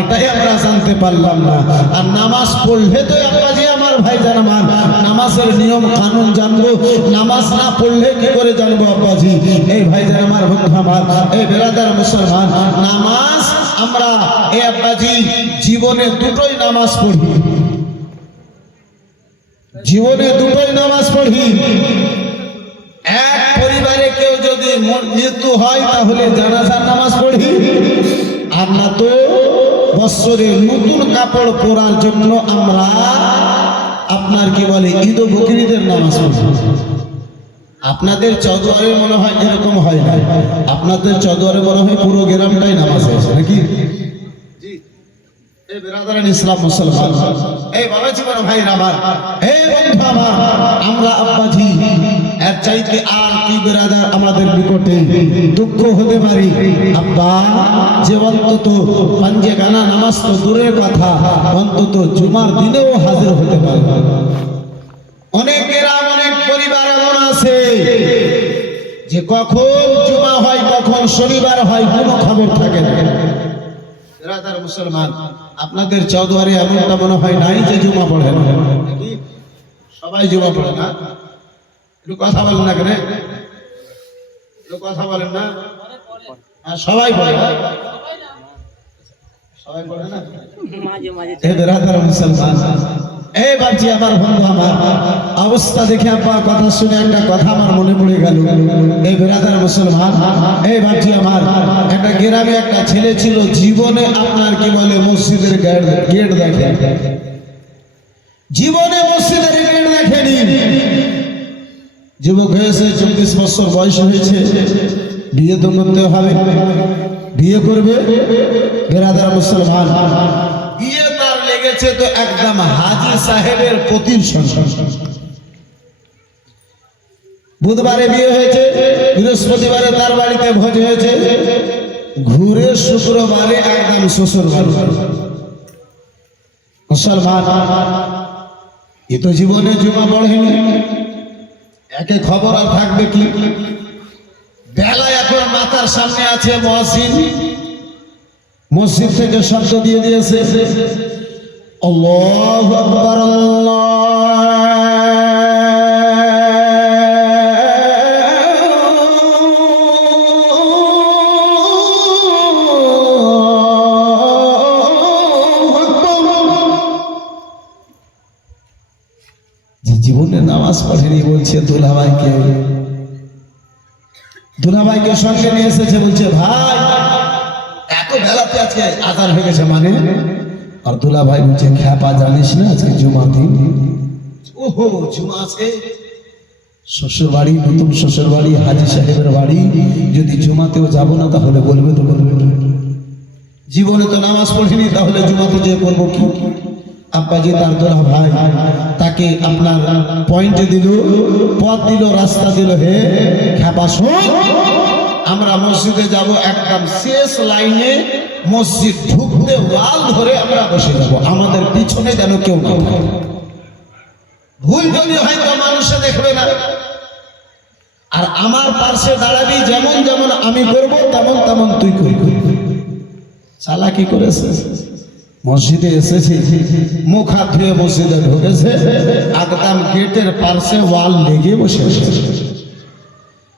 এটাই আমরা জানতে পারলাম না। আর নামাজ পড়লে তো আব্বাজি আমার ভাইজান আমার নামাজের নিয়ম কানুন জানবো নামাজ না পড়লে কি করে জানবো আব্বাজি? এই ভাইজান আমার বন্ধু আমার এই বিরাদার মুসলমান নামাজ আমরা এই আব্বাজি জীবনে দুটোই নামাজ পড়ি জীবনে দুটোই নামাজ পড়ি। এক পরিবারে কেউ যদি মৃত্যু হয় তাহলে জানাজার নামাজ পড়ি আর না তো বছরে নতুন কাপড় পরার জন্য আমরা আপনার কি বলে ঈদ ও বকরিদের নামাজ পড়ি। আপনাদের চৌদ্বারে মনে হয় এরকম হয় না আপনাদের চৌদ্বারে মনে হয় পুরো গ্রামটাই নামাজ আছে নাকি? এই বিরাদারান ইসলাম মুসলমান এই বাবা জীবন ভাইরা আমার এই বন্ধু আমার আমরা আব্বাজি এর চাইতে আর কি বিরাদার আমাদের নিকটে দুঃখ হতে পারি আব্বা যে অন্তত পাঞ্জে গানা নামাজ তো দূরের কথা অন্তত জুমার দিনেও হাজির হতে পারে। অনেক গ্রাম অনেক পরিবার এমন আছে যে কখন জুমা হয় কখন শনিবার হয় কোনো খবর থাকে না। বিরাদার মুসলমান আপনাদের চৌদ্বারে এমনটা মনে হয় নাই যে জুমা পড়ে না নাকি? সবাই জুমা পড়ে না? একটু কথা বলেন না কেন? একটু কথা বলেন না? সবাই পড়ে, সবাই পড়ে না এ বেরাদার মুসলমান। এই বাচ্চি আমার বন্ধু, আমার অবস্থা দেখে আব্বা কথা শুনে একটা কথা আমার মনে পড়ে গেল। এই বেরাদার মুসলমান, এই বাচ্চি আমার, একটা গ্রামে একটা ছেলে ছিল, জীবনে আপনার কি বলে মসজিদের গেট দেখে, জীবনে মসজিদের গেট দেখেনি। যুবক হয়েছে, 24 বছর বয়স হয়েছে, বিয়ে তো করতে হবে, বিয়ে করবে। বেরাদার মুসলমান, বিয়ে তার লেগেছে তো একদম হাজী সাহেবের পতির সঙ্গে। বুধবারে বিয়ে হয়েছে, বৃহস্পতিবারে তার বাড়িতে ভোজ হয়েছে, ঘুরে শুক্রবারে একদম শ্বশুর বাড়ি। মুসলমান, এ তো জীবনে জুমা পড়েনি, একে খবর আর থাকবে কি? বেলা এখন মাথার সামনে আছে মুয়াজ্জিন, মসজিদ থেকে শব্দ দিয়ে দিয়েছে, আল্লাহু আকবার, জীবনে নামাজ পড়েনি, বলছে দুলাভাইকে সঙ্গে নিয়ে এসেছে, বলছে ভাই এত বেলাতে আজকে আজান হয়ে গেছে মানে? আর দুলাভাই বলছে খ্যাপা জানিস না আজকে জুমা দিন? ওহো, জুমা আছে, শ্বশুর বাড়ি, নতুন শ্বশুর বাড়ি, হাজী সাহেবের বাড়ি, যদি জুমাতেও যাব না তাহলে বলবে তো বলবে, জীবনে তো নামাজ পড়িনি, তাহলে জুমাতে যে পড়বো কি? আব্বাজি তার দুলা ভাই তাকে আপনার পয়েন্টে দিল, পথ দিল, রাস্তা দিল, হে খ্যাপা শোন, আমরা মসজিদে যাব, একদম শেষ লাইনে মসজিদ ঢুকতে ওয়াল ধরে আমরা বসে যাব, আমাদের পিছনে যেন কেউ না থাকে। ভুল যদি হয় তো মানুষে দেখবে না, আর আমার পাশে দাঁড়াবি, যেমন যেমন আমি করবো তেমন তেমন তুই করবি। চালাকি করেছে, মসজিদে এসেছি, মুখ হাত ধুয়ে মসজিদে ঢুকেছে, একদম গেটের পাশে ওয়াল লেগে বসে আছে।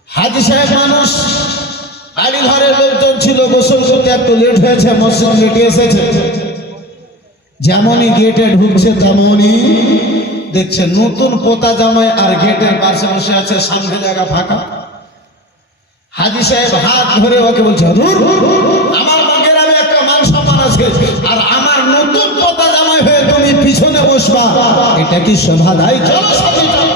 হাজী সাহেব মানুষ, বাড়ি ঘরের লোকজন ছিল, গোসল করতে একটু লেট হয়েছে, মসজিদ লেটে এসেছে, যেমনই গেটে ঢুকছে তেমনই দেখছে নতুন পোতা জামাই আর গেটের পাশে বসে আছে, সামনে জায়গা ফাঁকা। হাজী সাহেব হাত ধরে ওকে বলছে, আমার মাগের আমি একটা মান সম্মান আছে, আর আমার নতুন পোতা জামাই হয়ে তুমি পিছনে বসবা, এটা কি শোভা দেয়? চলো সাথে চলো।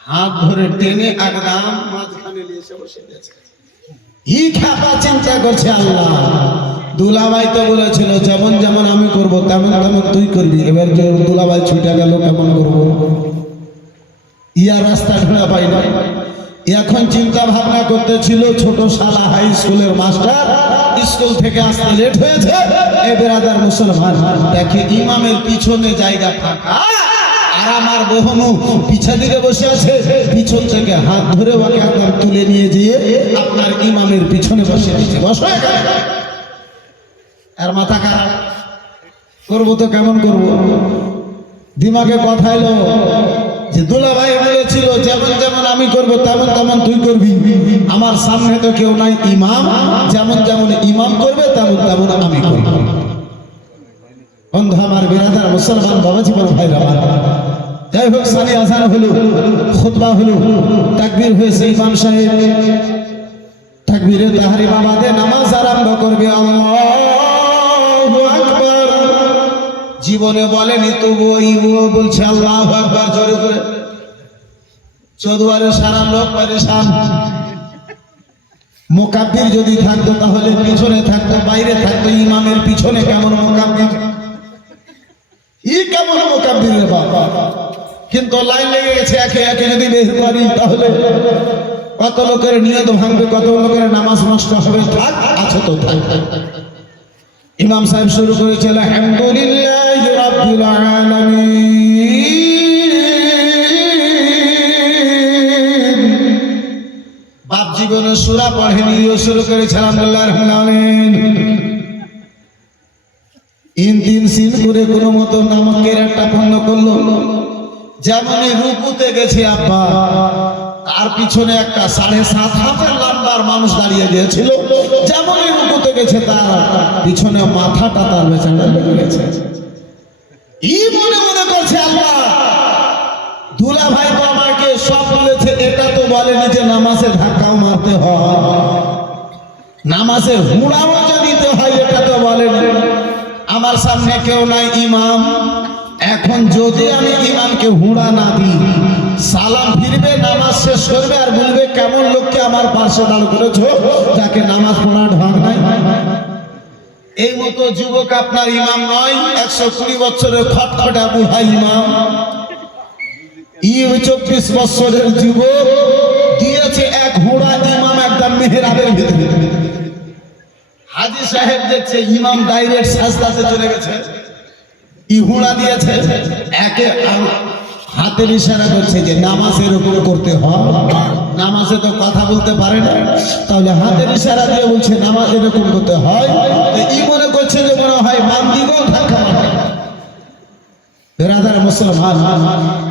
হাত ধরে টেনে একদম মাঝখানে নিয়ে এসে বসে গেছে। ই খ্যাপা চিন্তা করছে, আল্লাহ দুলাভাই তো বলেছিল যেমন যেমন আমি করব তেমন তেমন তুই করবি, এবার যে দুলাভাই ছুটে গেল কেমন করব? ইয়া রাস্তা ঢোড়া পাই না। এখন চিন্তা ভাবনা করতেছিল, ছোট শালা হাই স্কুলের মাস্টার, স্কুল থেকে আসতে লেট হয়েছে। এ বেরাদার মুসলমান, দেখে ইমামের পিছনে জায়গা ফাঁকা, আর আমার বহনু পিছা দিকে বসে আছে, পিছন থেকে হাত ধরে ওকে একদম তুলে নিয়ে গিয়ে আপনার ইমামের পিছনে বসে দিচ্ছে। বসো, আর মাথা খারাপ, করবো তো কেমন করবো? দিমাগে কথা এলো যে দুলাভাই বলেছিল যেমন যেমন আমি করবো তেমন তেমন তুই করবি, আমার সামনে তো কেউ নাই ইমাম, যেমন যেমন ইমাম করবে তেমন তেমন আমি করব। বন্ধু আমার, বিরাদার মুসলমান বাবাজি বড় ভাই আমার, যাই হোক সানি আজান হলো, খুতবা হলো, তাকবীর হয়েছে, ইমাম সাহেব তাকবীরে তাহরিমা বাদে নামাজ আরম্ভ করবে। আল্লাহু আকবার, জীবনে বলেনি তবু ও বলছে আল্লাহু আকবার জোরে করে। চৌদ্বারে সারা লোক পরেশান। মুকাব্বির যদি থাকতো তাহলে পিছনে থাকতো, বাইরে থাকতো, ইমামের পিছনে কেমন মুকাব্বির, ই কেমন মুকাব্বির রে বাবা। কিন্তু লাইন লেগে গেছে, একে একে যদি বের করি তাহলে কত লোকের নিয়ত ভাঙবে, কত লোকের নামাজ নষ্ট হবে। থাক, আছে তো থাক। ইমাম সাহেব শুরু করেছিল আলহামদুলিল্লাহি রাব্বিল আলামিন। বাপ জীবনে সূরা পড়েনি, ও শুরু করেছিল আলহামদুলিল্লাহি রাব্বিল আলামিন। ইন তিন সিন করে কোনো মতো নামাজের একটা পূর্ণ করলো। যেমনই রুকুতে গেছে আব্বা, আর পিছনে একটা 7.5 হাতের লম্বার মানুষ দাঁড়িয়ে গিয়েছিল। যেমনই রুকুতে গেছে তার পিছনে মাথাটা তার বেচারা লেগে গেছে। মনে মনে করছে আল্লাহ দুলা ভাই তো আমাকে সব বলেছে, এটা তো বলেনি যে নামাজে ধাক্কাও মারতে হয়, নামাজে হুড়াও যে দিতে হয়, এটা তো বলেনি। আমার সামনে কেউ নাই ইমাম, এখন যদি আমি ইমামকে হুড়া না দিই, সালাম ফিরবে, নামাজ শেষ করবে আর বলবে কেমন লোককে আমার পাশে দাঁড় করেছো, যাকে নামাজ পড়া ঢং নাই। এই মতো যুবক আপনার ইমাম নয়, 120 বছরের খটখটা বুড়া ইমাম। 24 বছরের যুবক দিয়েছে এক হুড়া ইমাম একদম মেহরাবের ভিতরে। হাজী সাহেব দেখছে ইমাম ডাইরেক্ট সাজদাতে চলে গেছে, হুড়া দিয়েছে, একে হাতের ইশারা করছে যে নামাজ এরকম করতে হয়। নামাজে তো কথা বলতে পারে না, তাহলে হাতের ইশারা দিয়ে বলছে নামাজ এরকম করতে হয়। মনে করছে যে মনে হয় বাম দিকেও ধাক্কা মারে। বেরাদার মুসলমান,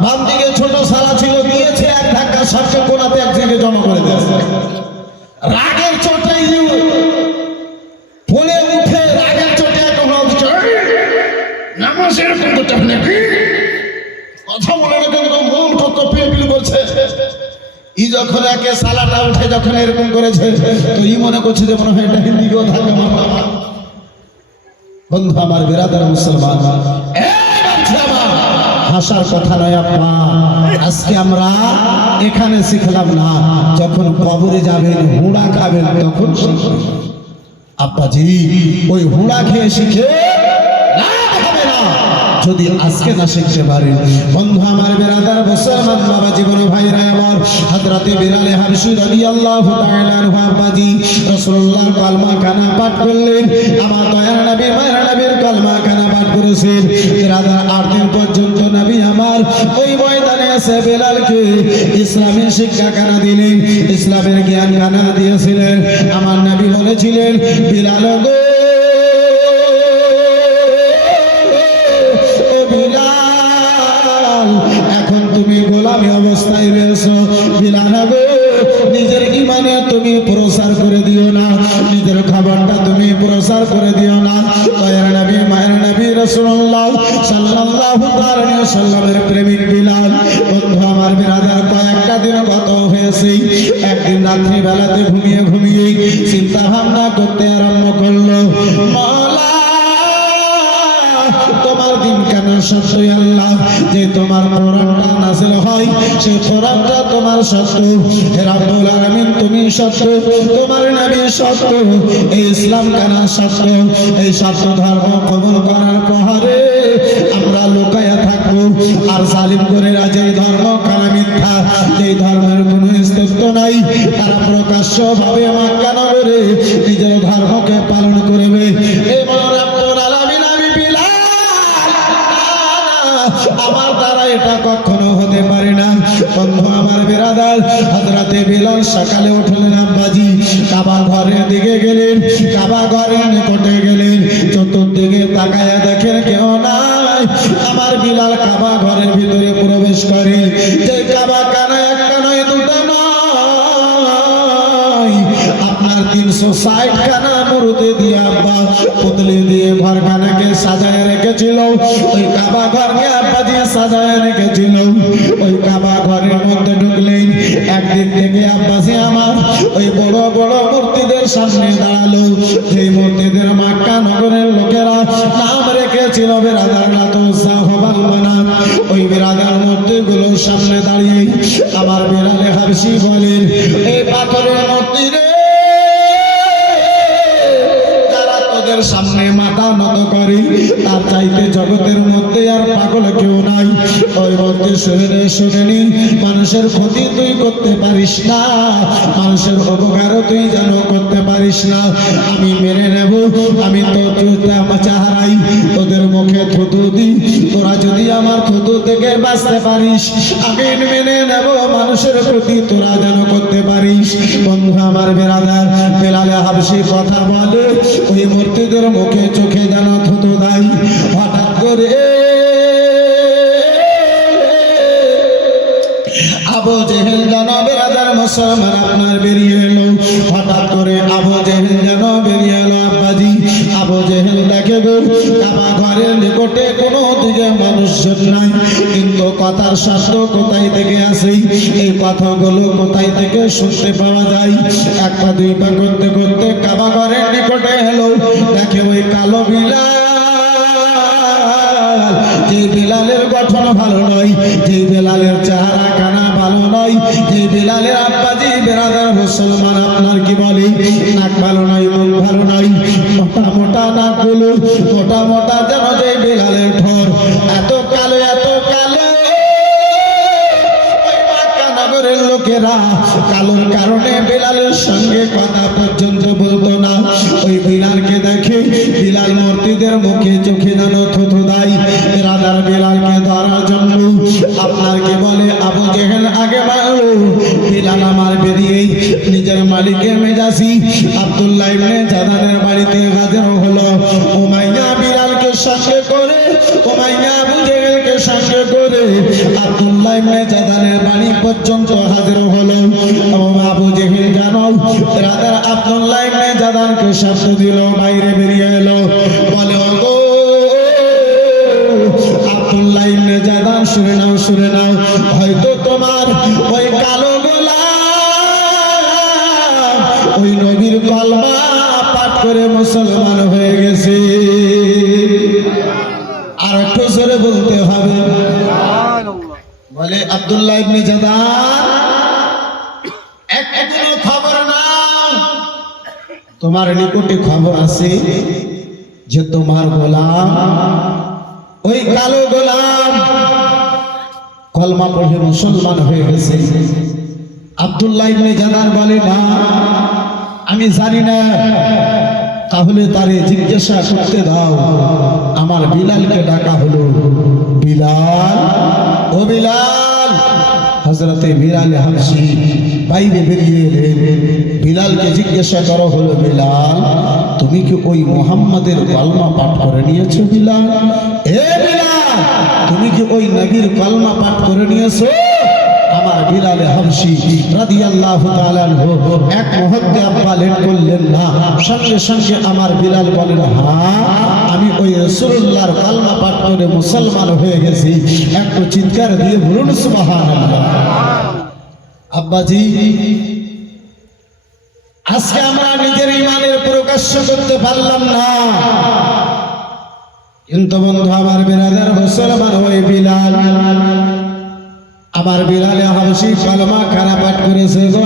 বাম দিকে ছোট সালা ছিল, দিয়েছে এক ধাক্কা, সবকে কোনাতে এক জায়গায় জমা করে দিয়েছে। রাগের চোটে বলে উঠে, রাগের চোটে নামাজ এরকম করতে হবে নাকি, কথা বলে মন কত পিলপিল করছে। যখন একে সালাটা উঠে যখন এরকম করেছে, তো মনে করছে যে মনে হয় এটা হিন্দিকেও ধাক্কা মারলাম। বন্ধু আমার, বেরাদার মুসলমান, হাসার কথা নয় আপা, আজকে আমরা এখানে শিখলাম না, যখন কবরে যাবেন হুড়া খাবেন তখন শিখবেন। আব্বাজি ওই হুড়া খেয়ে শিখে হবে না যদি আজকে না শিখতে পারেন। বন্ধু আমার, বেরাদার মুসলমান বাবা জীবন ভাইরা আমার, হযরতে বিলাল হাবশী রাদিয়াল্লাহু তাআলা আনহু আব্বাজি রাসূলুল্লাহ কালমা কানা পাঠ করলেন, আমার দয়ার নবী মায়ের নবীর কালমা কানা পাঠ করেছেন। বেরাদার 8 দিন পর্যন্ত নবী আমার ওই ময়দানে এসে বিলালকে ইসলামের শিক্ষা কানা দিলেন, ইসলামের জ্ঞান কানা দিয়েছিলেন। আমার নবী বলেছিলেন, বিলাল গো, এখন তুমি গোলামি অবস্থায় রয়েছো। বিলাল গো, নিজের ইমানে তুমি প্রসার করে দিও না, নিজের খাবারটা তুমি প্রসার করে দিও না। দয়ার নবী মায়ের নবী রাসূলুল্লাহ সাল্লাল্লাহু আলাইহি ওয়াসাল্লামের প্রেমিক বিলাল। বন্ধু আমার, বিরাদার কয়েকটা দিন গত হয়েছে। একদিন রাত্রি বেলাতে ঘুমিয়ে ঘুমিয়ে চিন্তা ভাবনা করতে আরম্ভ করলো, মাওলা তোমার দিন কেন সত্য আল্লাহ, যে তোমার কোরআনটা নাযিল হয় সেই কোরআনটা তোমার সত্য, হে রাব্বুল আলামিন তুমি সত্য, তোমার নবী সত্য, এই ইসলাম কেন সত্য। এই সত্য ধর্ম কবুল করার পরে আমরা লুকায়া থাকবো, আর জালিম করে যে ধর্ম কানা মিথ্যা, যেই ধর্মের কোনো অস্তিত্ব নাই, তারা প্রকাশ্য ভাবে মক্কা নগরে নিজের ধর্মকে পালন করবে। আমার দ্বারা এটা কখনো হতে পারে না। বন্ধু আমার, বেরাদার হযরতে বিলাল সকালে উঠলেন, আব্বাজি কাবা ঘরের দিকে গেলেন, কাবা ঘরের নিকটে গেলেন, চতুর্দিকে তাকায় দেখেন কেউ নাই। আমার বিলাল কাবা ঘরের ভিতরে প্রবেশ করে, যে কাবা কানা একটা নয় দুটো নয়, আপনার 360 খানা মূর্তি দিয়ে আব্বা পুতলি দিয়ে ঘরখানাকে সাজায় রেখেছিল। ওই কাবা ঘরকে আব্বাজি সাজায় রেখেছিল। ওই কাবা ঘরের মধ্যে ঢুকলেন, একদিক থেকে আব্বাজি আমার ওই বড় বড় মূর্তিদের সামনে দাঁড়ালো, সেই মূর্তিদের মক্কা নগরের লোকেরা নাম রেখেছিল বেরাদার লাত উজ্জা হুবাল মানাত। ওই বেরাদার মূর্তিগুলোর সামনে দাঁড়িয়ে আমার বিলাল হাবশী বলেন, এই পাথরের মূর্তি রে, সামনে মাথা নত করে, তার চাইতে জগতের মধ্যে আর পাগল কেউ নাই। ওই মধ্যে শরীরে শুনেনি, মানুষের ক্ষতি তুই করতে পারিস না, মানুষের উপকারও তুই যেন করতে পারিস না। আমি মেনে নেব, আমি তো চাহারাই তোদের মুখে থুতু দিই, তোরা যদি আমার থুতু থেকে বাঁচতে পারিস আমি মেনে নেব, মানুষের ক্ষতি তোরা যেন করতে পারিস। বন্ধু আমার, বেরাদার বিলাল হাবশী কথা বলে, ওই মূর্তিদের মুখে চোখে যেন থুতু দেয়। হঠাৎ করে আবু জেহেল যেন মুসলমান আপনার বেরিয়ে এলো। হঠাৎ করে আবু জেহেল যেন বেরিয়ে এলো আব্বাজি। আবু জেহেল দেখে গো কাবা ঘরের নিকটে কোনো দিকে মানুষজন নাই, কিন্তু কথার শব্দ কোথায় থেকে আসে, এই কথাগুলো কোথায় থেকে শুনতে পাওয়া যায়। এক পা দুই পা করতে করতে কাবা ঘরের নিকটে এলো, দেখে ওই কালো বিলাল, যে বিলালের গঠন ভালো নয়, যে বিলালের চেহারা কানা ভালো নয়, যে বিলালের আব্বাজি বেরাদার মুসলমান আপনার কি বলে নাক ভালো নয়, মুখ ভালো নয়, মোটা মোটা নাকগুলো মোটা মোটা যেন যে বিলালের ঠোঁট এত কালো এত কালো। নগরের লোকেরা কালোর কারণে বিলালের সঙ্গে কথা পর্যন্ত বলতো না। ওই বিলালকে দেখে বিলাল মূর্তিদের মুখে চোখে যেন থুথু দেয়। রাজার বিলালকে ধরার জন্য আপনার কি বলে আবু জেহেল আগে বাড়লো। বিলাল আমার বেরিয়ে নিজের মালিকের মেজাজি আব্দুল্লাহ ইবনে জাদানের বাড়িতে হাজির হলো। উমাইয়া বিলালকে সঙ্গে করে, উমাইয়া আবু জেহেলকে সঙ্গে করে আব্দুল্লাহ ইবনে জাদানের বাড়ি পর্যন্ত হাজির হলো। আবু জেহেল জানো রাজার আব্দুল্লাহ ইবনে জাদানকে শব্দ দিল, বাইরে বেরিয়ে এলো, বলে ওগো আব্দুল্লাহ ইবনে জাদান শুনে নাও শুনে নাও, হয়তো তোমার ওই কালো গোলাম ওই নবীর কলমা পাঠ করে মুসলমান হয়ে গেছে। আর একটু জোরে বলতে হবে। বলে আব্দুল্লাহ ইবনে জাদান একটু খবর নাও, তোমার নিকটে খবর আছে যে তোমার গোলাম ওই কালো গোলাম কলমা পড়ে মুসলমান হয়ে গেছে। আব্দুল্লাহ ইবনে জাদান বলে না আমি জানি না, তাহলে তারে জিজ্ঞাসা করতে দাও। আমার বিলালকে ডাকা হলো। বিলাল, ও বিলাল, হযরতে বিলাল হাবশী বাইরে বেরিয়ে এলেন। বিলালকে জিজ্ঞাসা করা হলো, বিলাল তুমি কি ওই মুহাম্মাদের কলমা পাঠ করে নিয়েছো? বিলাল, এ বিলাল তুমি কি ওই নবীর কলমা পাঠ করে নিয়েছো? আমার বিলাল হাবশী রাদিয়াল্লাহু তাআলা আনহু এক মুহূর্তে আব্বা লেট করলেন না, সঙ্গে সঙ্গে আমার বিলাল বলেন, হ্যাঁ আমি ওই রাসূলুল্লাহর কলমা পাঠ করে মুসলমান হয়ে গেছি। একটু চিৎকার দিয়ে বলুন সুবহানাল্লাহ। আব্বাজি আজকে আমরা নিজের ঈমানের প্রকাশ্য করতে পারলাম না, কিন্তু বন্ধু আমার বিরাদার মুসলমান ওই বিলাল, আমার বিলালে হাবশী কলমা খানা পাঠ করেছে গো।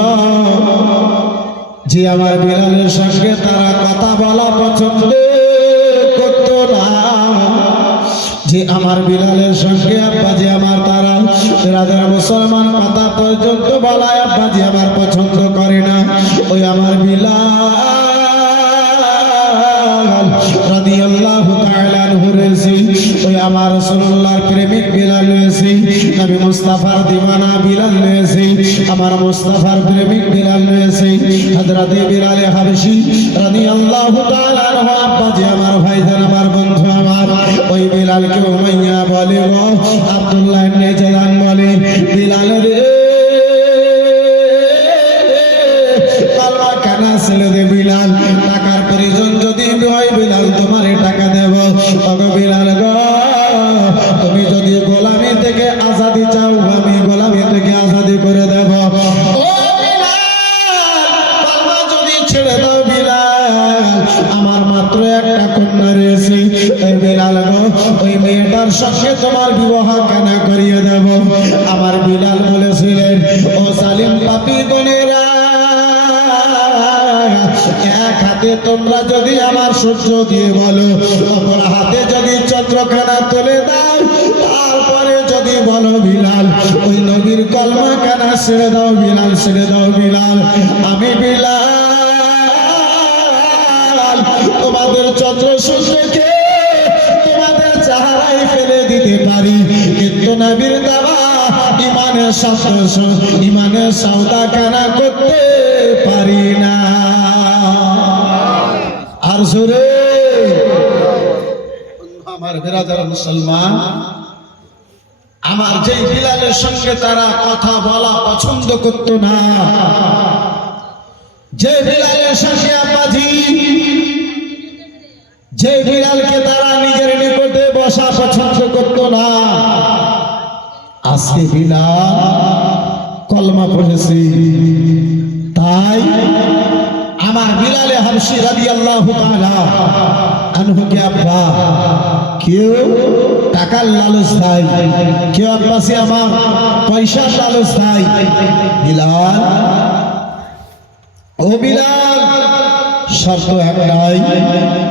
যে আমার বিলালের সঙ্গে তারা কথা বলা পছন্দ করত না, যে আমার বিলালের সঙ্গে আব্বাজি আমার তারা বিরাদার মুসলমান কথা পর্যন্ত বলা আব্বাজি আমার পছন্দ করে না, ওই আমার বিলাল রাদিয়াল্লাহু তাআলা আনহু রয়েছে, ওই আমার রাসূলুল্লাহর প্রেমিক বিলাল রয়েছে, নবী মুস্তাফার দিওয়ানা বিলাল রয়েছে, আমার মুস্তাফার প্রেমিক বিলাল রয়েছে, হযরতে বিলাল হাবশী রাদিয়াল্লাহু তাআলা আনহু। আব্বাজি আমার ভাইজান আমার বন্ধু আমার, ওই বিলালকে উমাইয়া বলে গো, আব্দুল্লাহ ইবনে জাদান বলে, বিলাল রে কলমা কানা ছেড়ে দে বিলাল, টাকার প্রয়োজন যদি হয় বিলাল তোমারে টাকা দেব। ওগো বিলাল গো, তুমি যদি গোলামি থেকে আজাদি চাও আমি গোলামি থেকে আজাদি করে দেব। ও বিলাল কলমা যদি ছেড়ে দাও বিলাল, আমার মাত্র একটা কন্যা রয়েছে, ওই বিলাল গো ওই মেয়েটার সঙ্গে তোমার বিবাহ কেনা করিয়ে দেব। আমার বিলাল বলেছিলেন, ও জালিম পাপী গণেরা, এক হাতে তোমরা যদি আমার সূর্য দিয়ে বলো, অপর হাতে যদি চন্দ্রখানা তুলে দাও, তারপরে যদি বলো বিলাল ওই নবীর কলমা কানা ছেড়ে দাও বিলাল, ছেড়ে দাও বিলাল, আমি বিলাল তোমাদের চন্দ্র সূর্যকে তোমাদের চেহারায় ফেলে দিতে পারি, কিন্তু নবীর দাওয়া ইমানের সওদা কানা করতে পারি না। আর জোরে আমার বিরাদার মুসলমান, আমার যেই বিলালের সঙ্গে তারা কথা বলা পছন্দ করত না, যে বিলালের সঙ্গে আব্বাজি, যে বিলালকে তারা নিজের নিকটে বসা পছন্দ করত না, আজকে বিলাল কলমা পড়েছে। তাই আমার বিলালে হাবশী রাদিয়াল্লাহু তাআলা আনহুকে আব্বা কেউ টাকার লালচ দেয়, কেউ আব্বাসি আমার পয়সার লালচ দেয়। বিলাল, ও বিলাল, শর্ত একটাই,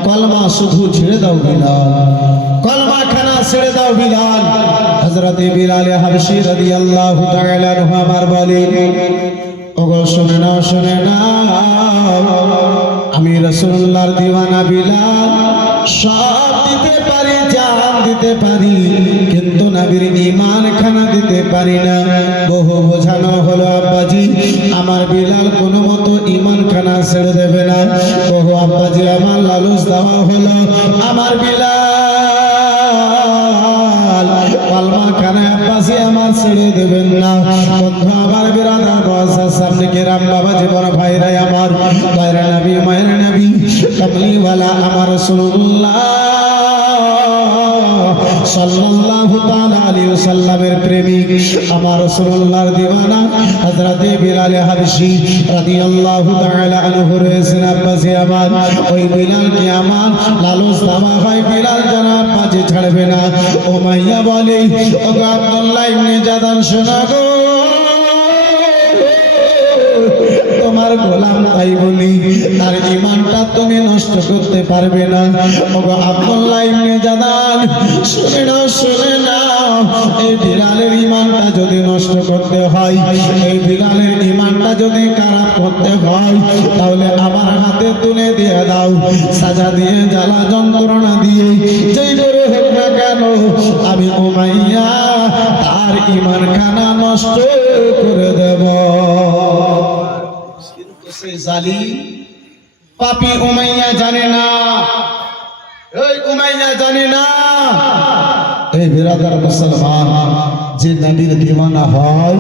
কলমা শুধু ছেড়ে দাও বিলাল, কলমা খানা ছেড়ে দাও বিলাল। হযরতে বিলাল হাবশী রাদিয়াল্লাহু তাআলা আনহু আমার বলে, ওগো শুনে নাও, শুনে নাও, আমি রাসূলুল্লাহর দিওয়ানা বিলাল, সব দিতে পারি, জান দিতে পারি, কিন্তু নবীর ঈমান খানা দিতে পারি না। বহু বোঝানো হলো আব্বাজি, আমার বিলাল কোনো মতো ঈমান খানা ছেড়ে দেবে না। বহু আব্বাজি আমার লালুস দেওয়া হলো, আমার বিলাল কলমা খানা আব্বাজি আমার ছেড়ে দেবেন না। বন্ধু আমার বিরাদার বয়সের সামনে কেরাম বাবাজি বড় ভাইরা আমার, ভাইরা নবী, মায়ের নবী, কামলিওয়ালা আমার রাসূলুল্লাহ সাল্লাল্লাহু তাআলা আলাইহি ওয়াসাল্লামের প্রেমিক, আমার রাসূলুল্লাহর দিওয়ানা হযরতে বিলাল হাবশী রাদিয়াল্লাহু তাআলা আনহু রয়েছেন। আব্বাসি আমার, ওই বিলালকে আমার লালুস দেওয়া হয়, বিলাল যেন আব্বাজি ছাড়বে না। উমাইয়া বলে, ওগো আব্দুল্লাহ ইবনে জাদান, শোনো গো, তোমার গোলাম তাই বলি, তার ঈমানটা তুমি নষ্ট করতে পারবে না। ওগো আব্দুল্লাহ ইবনে জাদান, শুনে নাও, শুনে নাও, এই বিলালের ঈমানটা যদি নষ্ট করতে হয়, এই বিলালের ঈমানটা যদি খারাপ করতে হয়, তাহলে আমার হাতে তুলে দিয়ে দাও, সাজা দিয়ে, জ্বালা যন্ত্রণা দিয়ে, যেই করে হোক না কেন, আমি উমাইয়া তার ঈমান খানা নষ্ট করে দেব। পাপী উমাইয়া জানে না, এই উমাইয়া জানে না, এই বিরাদার মুসলমান, যে নবীর দিওয়ানা হয়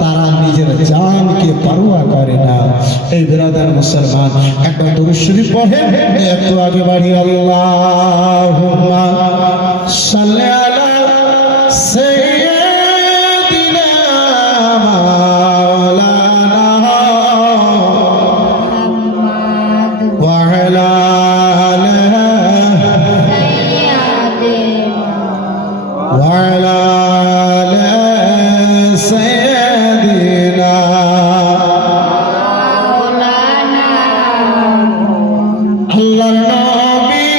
তারা নিজের জানকে পরোয়া করে না। এই বিরাদার মুসলমান, একবার দুরূদ শরীফ পড়েন, একটু আগে বাড়ি, আল্লাহুম্মা সাল্লি আলা সাইয়্যিদিনা মাওলানা ওয়া আলা وعلى آل سيدنا الله النبي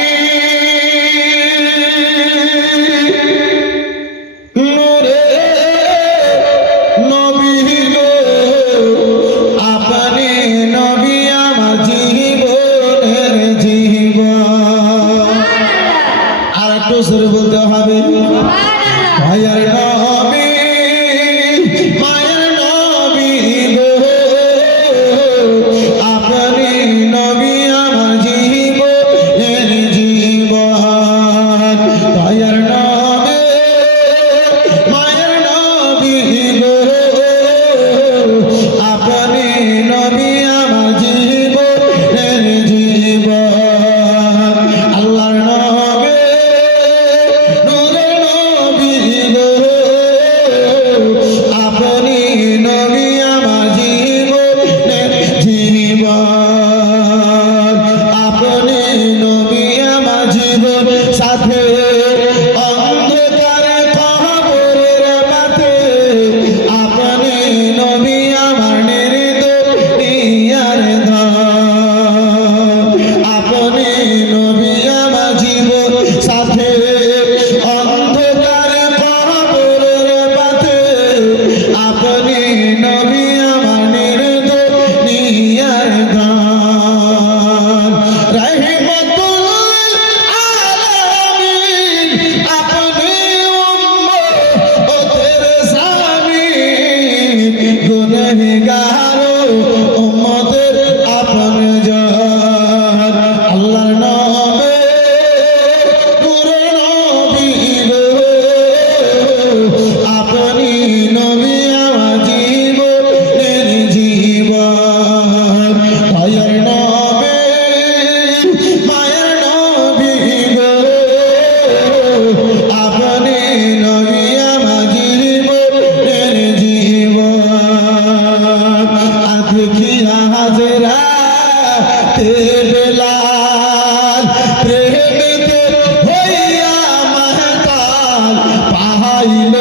তে বেলাল প্রেমেতে হইয়া মাহতাল পাইল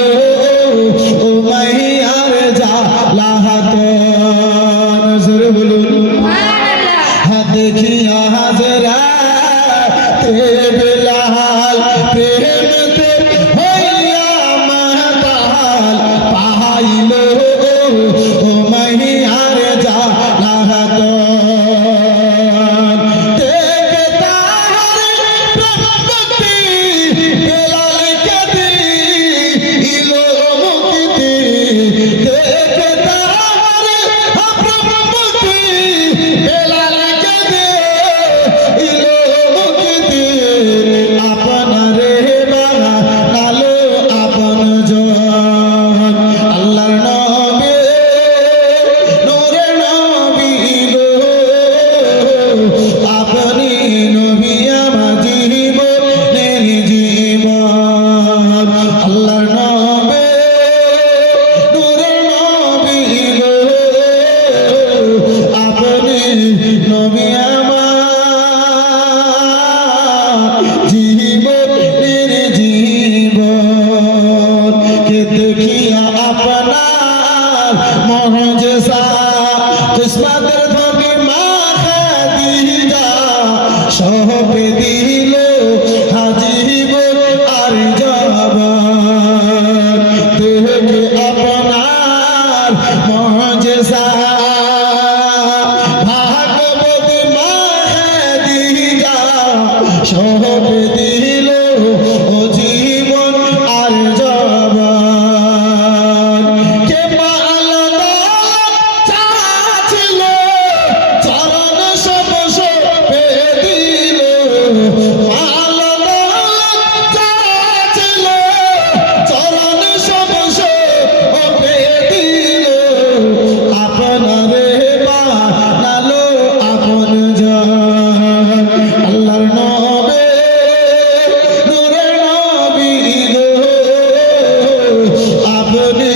উমাইয়ার জালাহাতন জোরে বলুন দেখিয়া হাজরা তে বেলাল প্রেমেতে হইয়া মাহতাল পাইল উমাইয়ার জালাহাতন দেখে তাহার প্রভক্তি বেলালকে দিল মুক্তি দেখে তাহার প্রভক্তি বেলালকে দিল মুক্তি আপনারে বানালো আপনজন আল্লাহর নবী নূরে নবী গো আপনি নবী আমার জীবনের জীবন আল্লাহর নবী নূরে নবী গো আপনি নবী আমার জীবনের জীবন কে দেখিয়া আপনার মহজেসা কিসমতের ধনী মা খাদিজা সহপে দিল হাজিবন আর জবান দেখে আপনার মহজেসা ভাগবতী মা খাদিজা সহপে দিল ও জীবন আর জবান কে পালানো চাছিল চরণ সব সপে দিল পালানো চাছিল চরণ সব সপে দিল আপনারে বানালো আপনজন আল্লাহর নবী নূরে নবী গো আপনি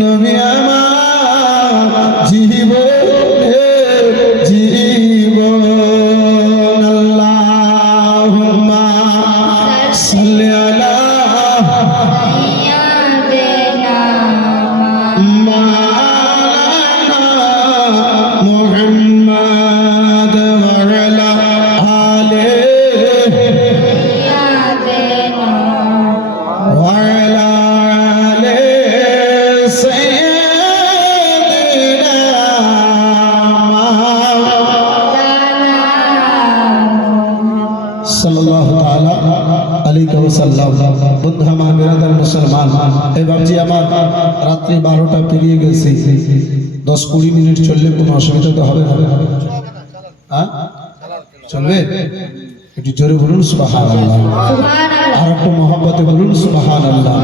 নবী আমার জীবনের জীবন আল্লাহুম্মা সাল্লি আলা মাওলানা মুহাম্মদ ওয়া আলা আলিহি وعلى آل سيدنا সাল্লাল্লাহু তাআলা আলাইহি ওয়াসাল্লাম বন্ধু আমার বিরাদার মুসলমান এই বাবজি আমার রাত্রি 12টা পেরিয়ে গেছে 10-20 মিনিট চললে কোনো অসুবিধা তো হবে না হ্যাঁ চলবে একটু জোরে বলুন সুবহানাল্লাহ আর একটু মহব্বতে বলুন সুবহানাল্লাহ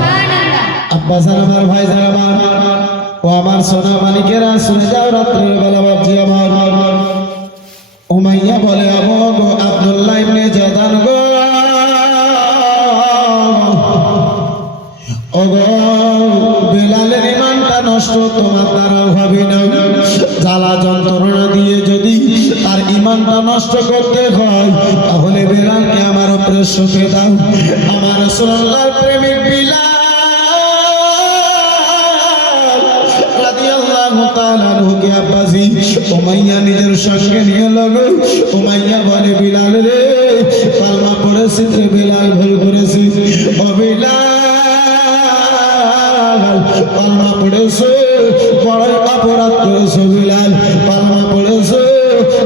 আব্বাজান আমার ভাইজান আমার ও আমার সোনা মালিকেরা শুনে যাও রাত্রের বেলা বাবজি আমার উমাইয়া বলে আমো গো আব্দুল্লাহ ইবনে জাদান গো ও গো বেলালের ঈমানটা নষ্ট তোমার দ্বারা হবে না জ্বালা যন্ত্রণা দিয়ে যদি তার ঈমানটা নষ্ট করতে হয় তাহলে বেলালকে আমার উপরে শুতে দাও আমার রাসূলুল্লাহর প্রেমিক বিলাল রাদিয়াল্লাহু তাআলা কে আব্বাসি উমাইয়া নিজের সঙ্গে নিয়ে লাগো উমাইয়া বলে বিলাল রে কালমা পড়েছি রে বিলাল ভুল করেছি ও বিলাল কালমা পড়েছো বড় অপরাধ করেছো বিলাল কালমা পড়েছো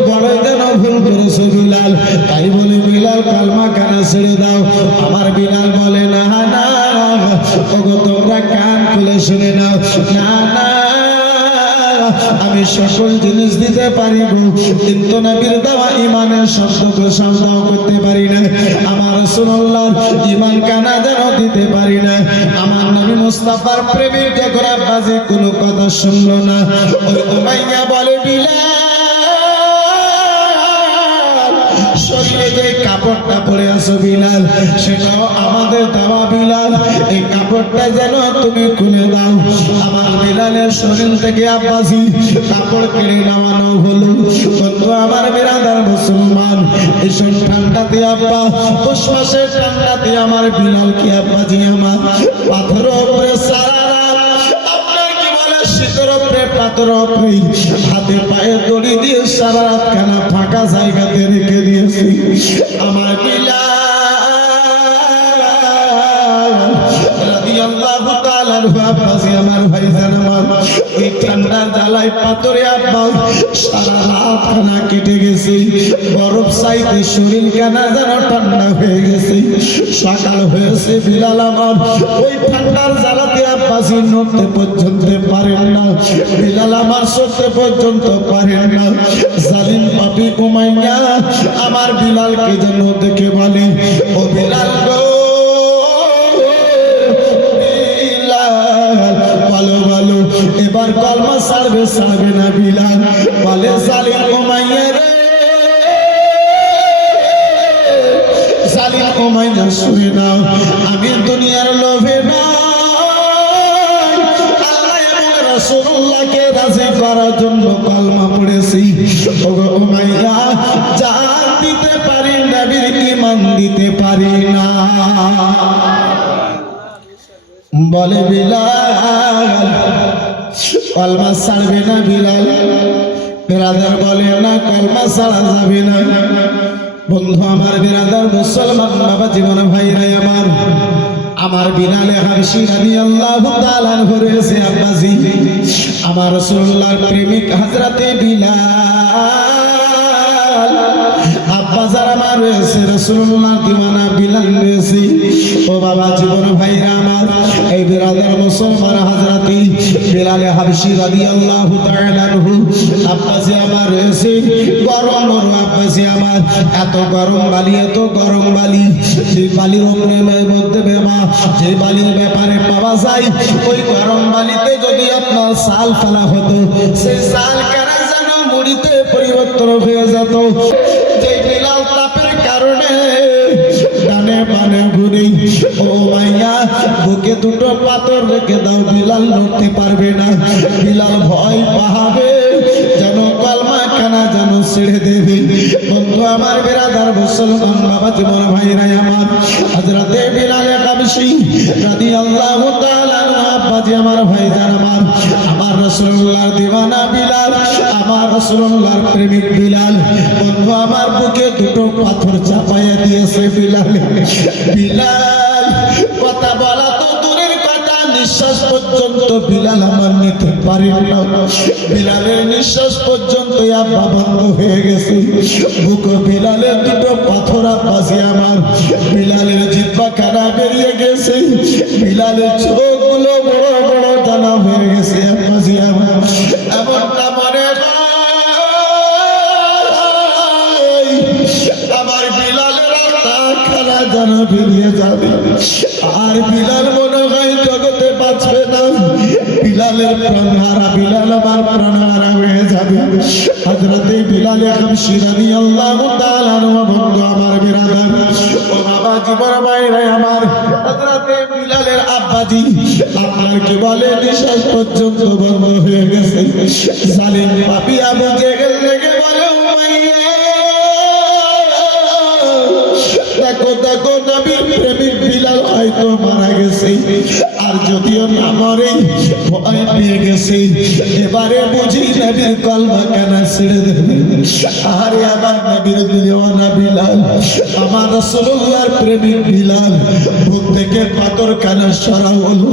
বড় যেন ভুল করেছো বিলাল তাই বলে বিলাল কালমা কেন ছেড়ে দাও আমার বিলাল বলে না না ওগো তোমরা কান খুলে শুনে নাও না না আমি সকল জিনিস দিতে পারি গো কিন্তু নবীর দেওয়া ঈমানের শব্দকে সন্দেহ করতে পারি না আমার রাসূলুল্লাহর ঈমান কানা যেন দিতে পারি না আমার নবী মুস্তাফার প্রেমিক যখন আব্বাসি কোনো কথা শুনলো না ওই উমাইয়া বলে বিলাল শরীরে যে কাপড়টা পরে আছো বিলাল সেটাও আমাদের দেওয়া বিলাল এই কাপড়টা যেন তুমি খুলে দাও আমার বিলালের শরীর থেকে আব্বাসি কাপড় কেড়ে নেওয়ানো হলো বন্ধু আমার বিরাদার ভীষণ ঠান্ডাতে আব্বা পৌষ মাসের ঠান্ডাতে আমার বিলালকে আব্বাজি আমার পাথরের উপরে সারা রাত আপনার কি বলে শীতের উপরে পাথরের উপরে হাতে পায়ে দড়ি দিয়ে সারা রাত খানা ফাঁকা জায়গাতে রেখে দিয়েছি আমার বিলাল রাদিয়াল্লাহু তাআলা আব্বাজি আমার ভাইজান আমার ওই ঠান্ডার জ্বালায় পাথরে আব্বা সারা রাত খানা কেটে গেছে বরফ চাইতে শরীর কানা যেন ঠান্ডা হয়ে গেছে সকাল হয়েছে বিলাল আমার ওই ঠান্ডার জ্বালাতে আব্বাজি নড়তে পর্যন্ত পারেন না বিলাল আমার সরতে পর্যন্ত পারেন না জালিম পাপী উমাইয়া আমার বিলালকে যেন দেখে বলে ও বিলাল গো ভালো ভালো এবার কলমা ছাড়বে ছাড়বে না বিলাল বলে জালিম উমাইয়া রে জালিম উমাইয়া শুনে নাও আমি দুনিয়ার লোভে না আল্লাহ এবং রাসূলুল্লাহকে রাজি করার জন্য কলমা পড়েছি ওগো উমাইয়া জান দিতে পারি নবীর ঈমান দিতে পারি না বলে বিলাল কলমা ছাড়বে না বিলাল বিরাদার বলে না কলমা ছাড়া যাবে না বন্ধু আমার বিরাদার মুসলমান বাবা জীবন ভাইরা আমার বিলালে হাবশী রাদিয়াল্লাহু তাআলা হয়েছে আব্বাজি আমার রাসূলুল্লাহর প্রেমিক হযরতে বিলাল আব্বাজার আমার রয়েছে রাসূলুল্লাহর দিওয়ানা বিলাল রয়েছে ও বাবা জীবন ভাইরা আমার এই বিরাদার মুসলমান হযরতে বিলাল হাবশী রাদিয়াল্লাহু তাআলা আনহু আব্বাজি আমার রয়েছে গরম আব্বাজি আমার এত গরম বালি যে বালির মধ্যে বেমা যে বালির ব্যাপারে পাওয়া যায় ওই গরম বালিতে যদি আপনার সাল ফেলা হতো সেই সাল কেন যেন মুড়িতে পরিবর্তন হয়ে যেত যে বিলাল তাপের কারণে ডানে বানে ঘুরে ও মাইয়া বুকে দুটো পাথর রেখে দাও বিলাল নড়তে পারবে না বিলাল ভয় পাবে যেন কলমা খানা যেন ছেড়ে দেবে বন্ধু আমার বিরাদার মুসলমান বাবা জীবন ভাইরা আমার হযরতে বিলাল হাবশী রাদিয়াল্লাহু তাআলা আনহু আব্বাজি আমার ভাইজান আমার রাসূলুল্লাহর দিওয়ানা বিলাল আমার রাসূলুল্লাহর প্রেমিক বিলাল বন্ধু আমার বুকে দুটো পাথর চাপাইয়া দিয়েছে বিলাল কথা বলা তো দূরের কথা নিঃশ্বাস পর্যন্ত বিলাল আমার নিতে পারি না বিলালের নিঃশ্বাস পর্যন্ত আব্বা বন্ধ হয়ে গেছে বুক বিলালের দুটো পাথর আব্বাজি আমার বিলালের জিহ্বা খানা বেরিয়ে গেছে বিলালের চোখগুলো বড় বড় দানা হয়ে গেছে আব্বাজি আমার এমনটা মনে আমার বিলালের খানা জানা বেরিয়ে যাবে আর বিলাল মনে হয় জগতে বাঁচবে না বিলালের প্রাণহারা বিলাল আমার প্রাণহারা হয়ে যাবে হযরতে বিলাল হাবশী রাদিয়াল্লাহু তাআলা আনহু বন্ধু আমার বিরাদার ও বাবা জীবন ভাইরা আমার হযরতে বিলালের আব্বাজি আপনার কি বলে নিঃশ্বাস পর্যন্ত বন্ধ হয়ে গেছে জালিম পাপী আবু জেহেল লেগে বলে উমাইয়া দেখো দেখো নবীর প্রেমিক বিলাল হয়তো মারা গেছে আর যদিও না মরে ভয় পেয়ে গেছে এবারে বুঝি নবীর কলমা কেনা ছেড়ে দেবে আরে আমার নবীর দিওয়ানা বিলাল আমার রাসূলুল্লাহর প্রেমিক বিলাল বুক থেকে পাথর কানা সরা হলো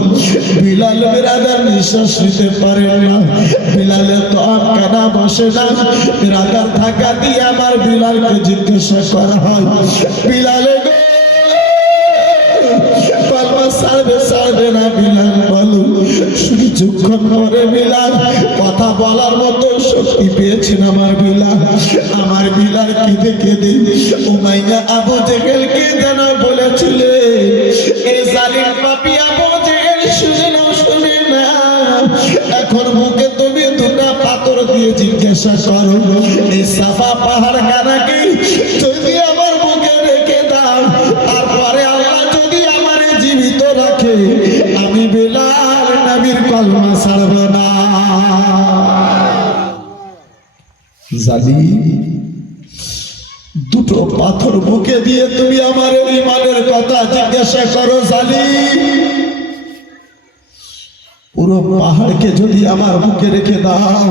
বিলাল বিরাদার নিঃশ্বাস নিতে পারে না বিলালের তো কানা বসে না বিরাদার থাকা দিয়ে আমার বিলালকে জিজ্ঞাসা করা হয় বিলালে কলমা ছাড়বে না বিলাল বলো শুধু যুক্ষণ করে বিলাল কথা বলার মতো শক্তি পেয়েছেন আমার বিলাল কেঁদে উমাইয়া আবু জেহেলকে যেন বলেছিলে এ জালিম পাপী আবু জেহেল শুনে না এখন মুখে তুমি দুটা পাথর দিয়ে জিজ্ঞাসা করো এই সাফা পাহাড় কানাকে যদি আমার মুখে রেখে দাও তারপরে আল্লাহ যদি আমার জীবিত রাখে আমি বিলাল নবীর কলমা ছাড়ব না জালিম দুটো পাথর বুকে দিয়ে তুমি আমার ঈমানের কথা জিজ্ঞাসা করো জালিম। পুরো পাহাড়কে যদি আমার বুকে রেখে দাও,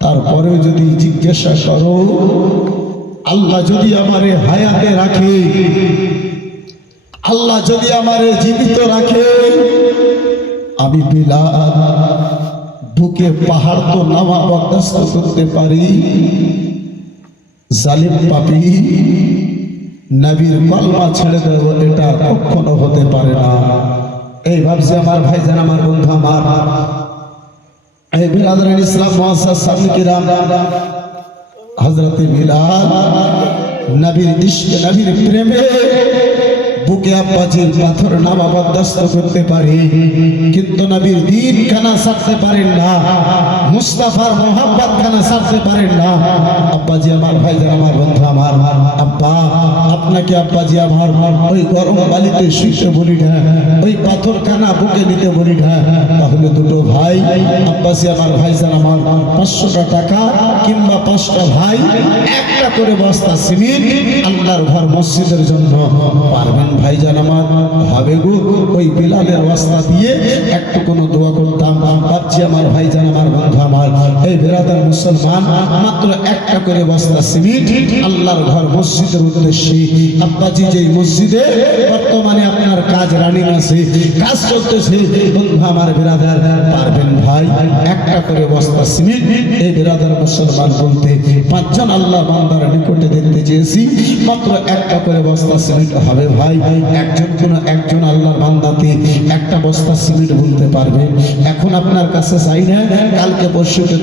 তারপরে যদি জিজ্ঞাসা করো, আল্লাহ যদি আমারে হায়াতে রাখে, আল্লাহ যদি আমারে জীবিত রাখে, আমি বিলাল বুকে পাহাড় তো নামা বরদাস্ত করতে পারি। জালিম পাপী নবীর কলমা ছেড়ে দেব, এটা কখনো হতে পারে না। এই ভাবছে আমার ভাইজান, আমার বন্ধু, আমার এই বিরাদরান ইসলাম মুআসসাস সামনে কিরাম, হযরত বিলাল নবীর ইশকে, নবীর প্রেমে বুকে আব্বাজির পাথর নামা বরদাস্ত করতে পারে, কিন্তু নবীর দ্বীন খানা ছাড়তে পারেন না, মুস্তাফার মোহাব্বত খানা ছাড়তে পারেন না। আব্বাজি আমার ভাইজান, আমার বন্ধু, আমার আব্বা, আপনাকে আব্বাজি আমার ওই গরম বালিতে শুইতে বলি না, ওই পাথর খানা বুকে নিতে বলি না, তাহলে দুটো ভাই আব্বাজি আমার ভাইজান আমার 500 টাকা কিংবা 5টা ভাই একটা করে বস্তা সিমেন্ট আল্লাহর ঘর মসজিদের জন্য পারবেন ভাইজান আমার? হবে গো। ওই বিলালের বস্তা দিয়ে একটু কোনো দোয়া করতাম। ভাবছি আমার ভাইজান, আমার বন্ধু, আমার এই বিরাদার মুসলমান, মাত্র একটা করে বস্তা সিমেন্ট আল্লাহর ঘর মসজিদের উদ্দেশ্যে। আব্বাজি যেই মসজিদে বর্তমানে আপনার কাজ রানিং আছে, কাজ চলতেছে, বন্ধু আমার বিরাদার পারবেন ভাই একটা করে বস্তা সিমেন্ট এই বিরাদার মুসলমান বলতে 5 জন আল্লাহ বান্দার নিকটে দেখতে চেয়েছি, মাত্র একটা করে বস্তা সিমেন্ট হবে ভাই। একজন আল্লাহর বান্দাতে একটা বস্তা সিমেন্ট বলতে পারবে। এখন আপনার কাছে চাই না, কালকে পরশুতে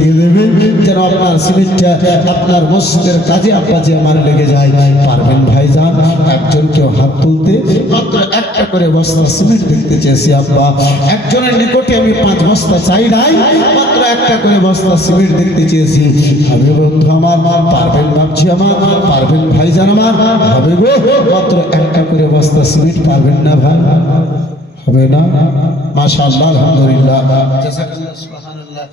দিয়ে দেবে, যেন আপনার সিমেন্টটা আপনার মসজিদের কাজে আব্বাজি আমার লেগে যায়। পারবেন ভাইজান? একজন কেউ হাত তুলতে, মাত্র একটা করে বস্তা সিমেন্ট দেখতে চেয়েছি আব্বা। একজনের নিকটে আমি 5 বস্তা চাই নাই, মাত্র একটা করে বস্তা সিমেন্ট দেখতে চেয়েছি। হবে বন্ধু আমার? পারবেন ভাবছি আমার? পারবেন ভাইজান আমার? হবে গো। মাত্র একটা করে বস্তা সিমেন্ট পারবেন না ভাই? হবে না? মাশাআল্লাহ, আলহামদুলিল্লাহ, জাযাকাল্লাহ, সুবহানাল্লাহ।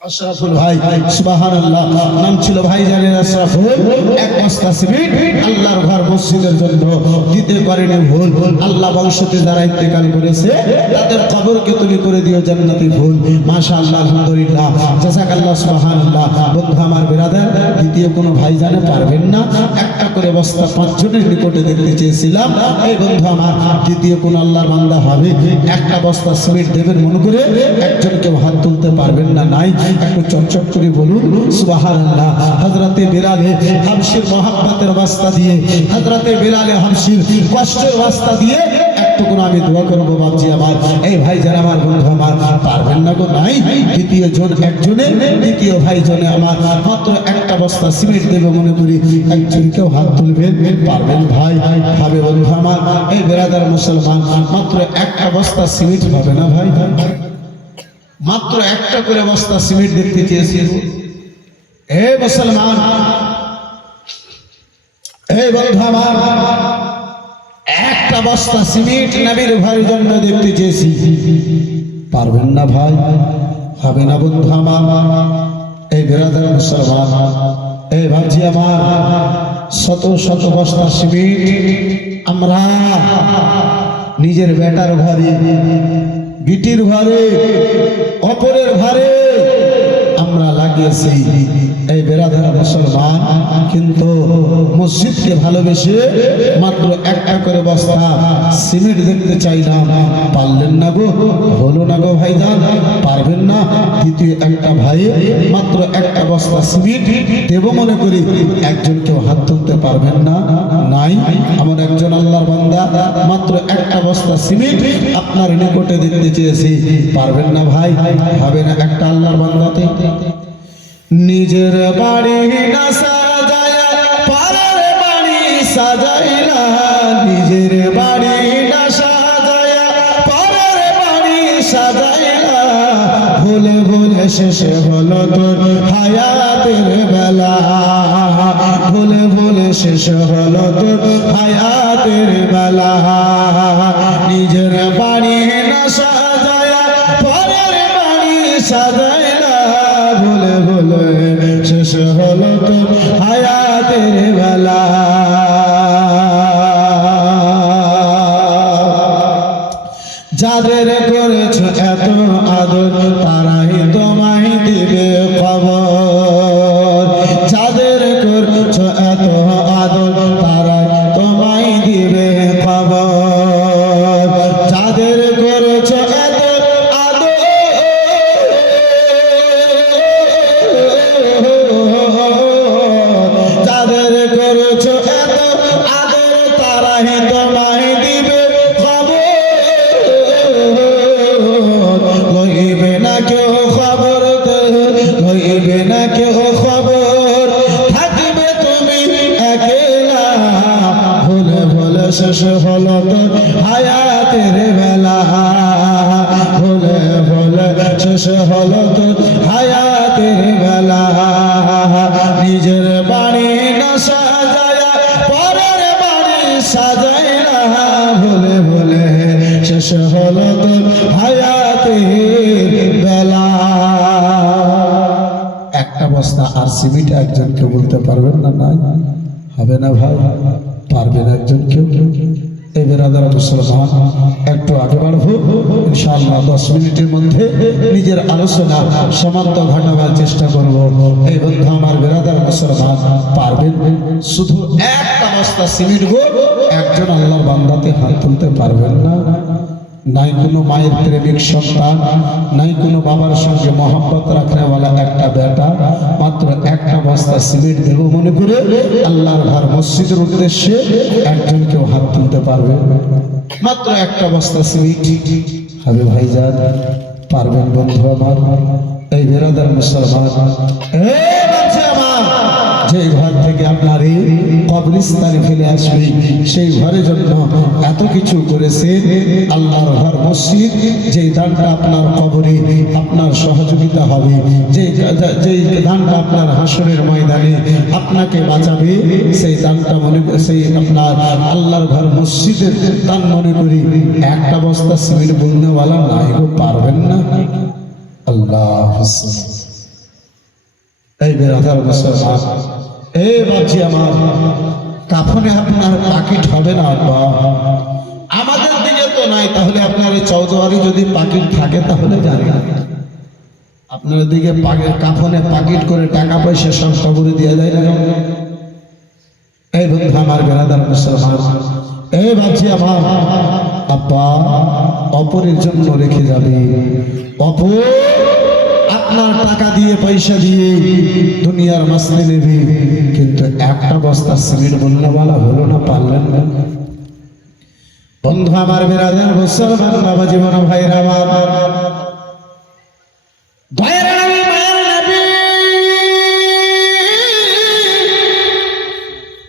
আশরাফুল ভাই, সুবহানাল্লাহ, নাম ছিল ভাইজানের আশরাফুল। এক বস্তা সিমেন্ট আল্লাহর ঘর মসজিদের জন্য দিতে পারেনি ভুল। আল্লাহ বংশতে যারা ইন্তেকাল করেছে তাদের কবরকে তুমি করে দিও জান্নাতি ফুল। মাশাআল্লাহ, আলহামদুলিল্লাহ, জাযাকাল্লাহ, সুবহানাল্লাহ। বন্ধু আমার বিরাদার, দ্বিতীয় কোনো ভাইজানে পারবেন না? একটা করে বস্তা 5 জনের নিকটে দেখতে চেয়েছিলাম। এই বন্ধু আমার, দ্বিতীয় কোন আল্লাহর বান্দা হবে একটা বস্তা সিমেন্ট দেবেন মনে করে? একজন কেউ হাত তুলতে পারবেন না? নাই? একটু চটচট করে বলুন সুবহানাল্লাহ। হযরতে বিলাল হাবশির মোহাব্বতের ওয়াস্তা দিয়ে, হযরতে বিলাল হাবশির কষ্টের ওয়াস্তা দিয়ে একটু করে আমি দোয়া করব বাপজি আমার। এই ভাই যারা আমার বন্ধু আমার, পারবেন না গো? নাই? দ্বিতীয় জন একজনে, দ্বিতীয় ভাই জনে আমার মাত্র একটা বস্তা সিমেন্ট দেবে মনে করি, একজন কেউ হাত তুলবেন? পারবেন ভাই? হবে বন্ধু আমার। এই বিরাদার মুসলমান, মাত্র একটা বস্তা সিমেন্ট হবে না ভাই? মাত্র একটা করে বস্তা সিমেন্ট দেখতে চেয়েছি। হে মুসলমান, হে বন্ধু আমার, একটা বস্তা সিমেন্ট নবীর ভাইয়ের জন্য দেখতে চেয়েছি। পারবেন না ভাই? হবে না বন্ধু আমার। এই বিরাদার মুসলমান, এই ভাবছি আমার, শত শত বস্তা সিমেন্ট আমরা নিজের বেটার ঘরে, বিটির ঘরে, অপরের ঘরে আমরা লাগিয়েছি। এই বেরাধারা মুসলমান, কিন্তু মসজিদকে ভালোবেসে মাত্র একটা করে বস্তা সিমেন্ট দেখতে চাইলাম। পারলেন না গো? হলো না গো ভাইজান? পারবেন না? দ্বিতীয় একটা ভাই মাত্র একটা বস্তা সিমেন্ট দেব মনে করি, একজন কেউ হাত তুলতে পারবেন না? নাই? আমার একজন আল্লাহর বান্দা মাত্র একটা বস্তা সিমেন্ট আপনার নিকটে দেখতে চেয়েছি। পারবেন না ভাই? হবে না? একটা আল্লাহর বান্দাতে নিজের বাড়ি না সাজায়া পরের বাড়ি সাজাইলা, নিজের বাড়ি না সাজায়া পরের বাড়ি সাজাইলা, ভুলে ভুলে শেষে হলো তোর হায়াতের বেলা, ভুলে ভুলে শেষ হলো তোর হায়াতের বেলা, নিজের বাড়ি না সাজায়া পরের বাড়ি সাজাইলা, ভুলে ভুলে শেষ লইবে না কেউ খবর, থাকিবে তুমি একলা। ভুলে ভুলে শেষ হলো তোর হায়াতের বেলা, ভুলে ভুলে শেষ হলো তোর হায়াতের বেলা। নিজের বাড়ি না সাজায়া পরের বাড়ি সাজাই না, ভুলে ভুলে শেষ হলো তোর হায়াতের বেলা। একটা বস্তা আর সিমেন্ট একজনকে বলতে পারবেন না? নাই হবে না ভাই, পারবেন একজন কেউ? এই বেরাদার মুসলমান, একটু আগে বাড়বো ইনশাআল্লাহ। 10 মিনিটের মধ্যে নিজের আলোচনা সমাপ্ত ঘটাবার চেষ্টা করব। এই বন্ধু আমার বেরাদার মুসলমান, পারবেন? শুধু একটা বস্তা সিমেন্ট গো একজন আল্লাহর বান্দাতে হাত তুলতে পারবেন না? নাই কোনো মায়ের প্রেমিক সন্তান, নাই কোনো বাবার সঙ্গে মহব্বত রাখনেওয়ালা একটা বেটা, মাত্র একটা বস্তা সিমেন্ট দেব মনে করে আল্লাহর ঘর মসজিদের উদ্দেশ্যে একজন কেউ হাত তুলতে পারবে? মাত্র একটা বস্তা সিমেন্ট হবে ভাইজান, পারবেন বন্ধু আমার? এই বেরাদার মুসলমান, যে ঘর থেকে আপনার এই কবরস্থানে ফেলে আসবে, সেই ঘরের জন্য এত কিছু করেছে আল্লাহর ঘর মসজিদ। যেই দানটা আপনার কবরে আপনার সহযোগিতা হবে, যেই দানটা আপনার হাসরের ময়দানে আপনাকে বাঁচাবে, সেই দানটা সেই আপনার আল্লাহর ঘর মসজিদের দান মনে করি একটা বস্তা সিমেন্ট বলনেওয়ালা নাই গো, পারবেন না? আল্লাহ এই বেরাদার মুসলমান, এই বাচ্চি আমার, কাফনে আপনার পাকিট হবে না আব্বা? আমাদের দিকে তো নাই, তাহলে আপনার এই চৌধুরী যদি পাকিট থাকে তাহলে জানি না। আপনার দিকে কাফনে পাকিট করে টাকা পয়সা সব কবরে দিয়ে যায় না? এই বন্ধু আমার বেরাদার মুসলমান, এই বাচ্চি আমার, আব্বা অপরের জন্য রেখে যাবে, অপর আপনার টাকা দিয়ে পয়সা দিয়ে দুনিয়ার মাসলে নেবে, কিন্তু একটা বস্তা সিমেন্ট বলনেওয়ালা হলো না, পারলেন না? বন্ধু আমার বেরাদার মুসলমান, বাবা জীবন ভাইরা আমার, দয়ার নবী মায়ের নবী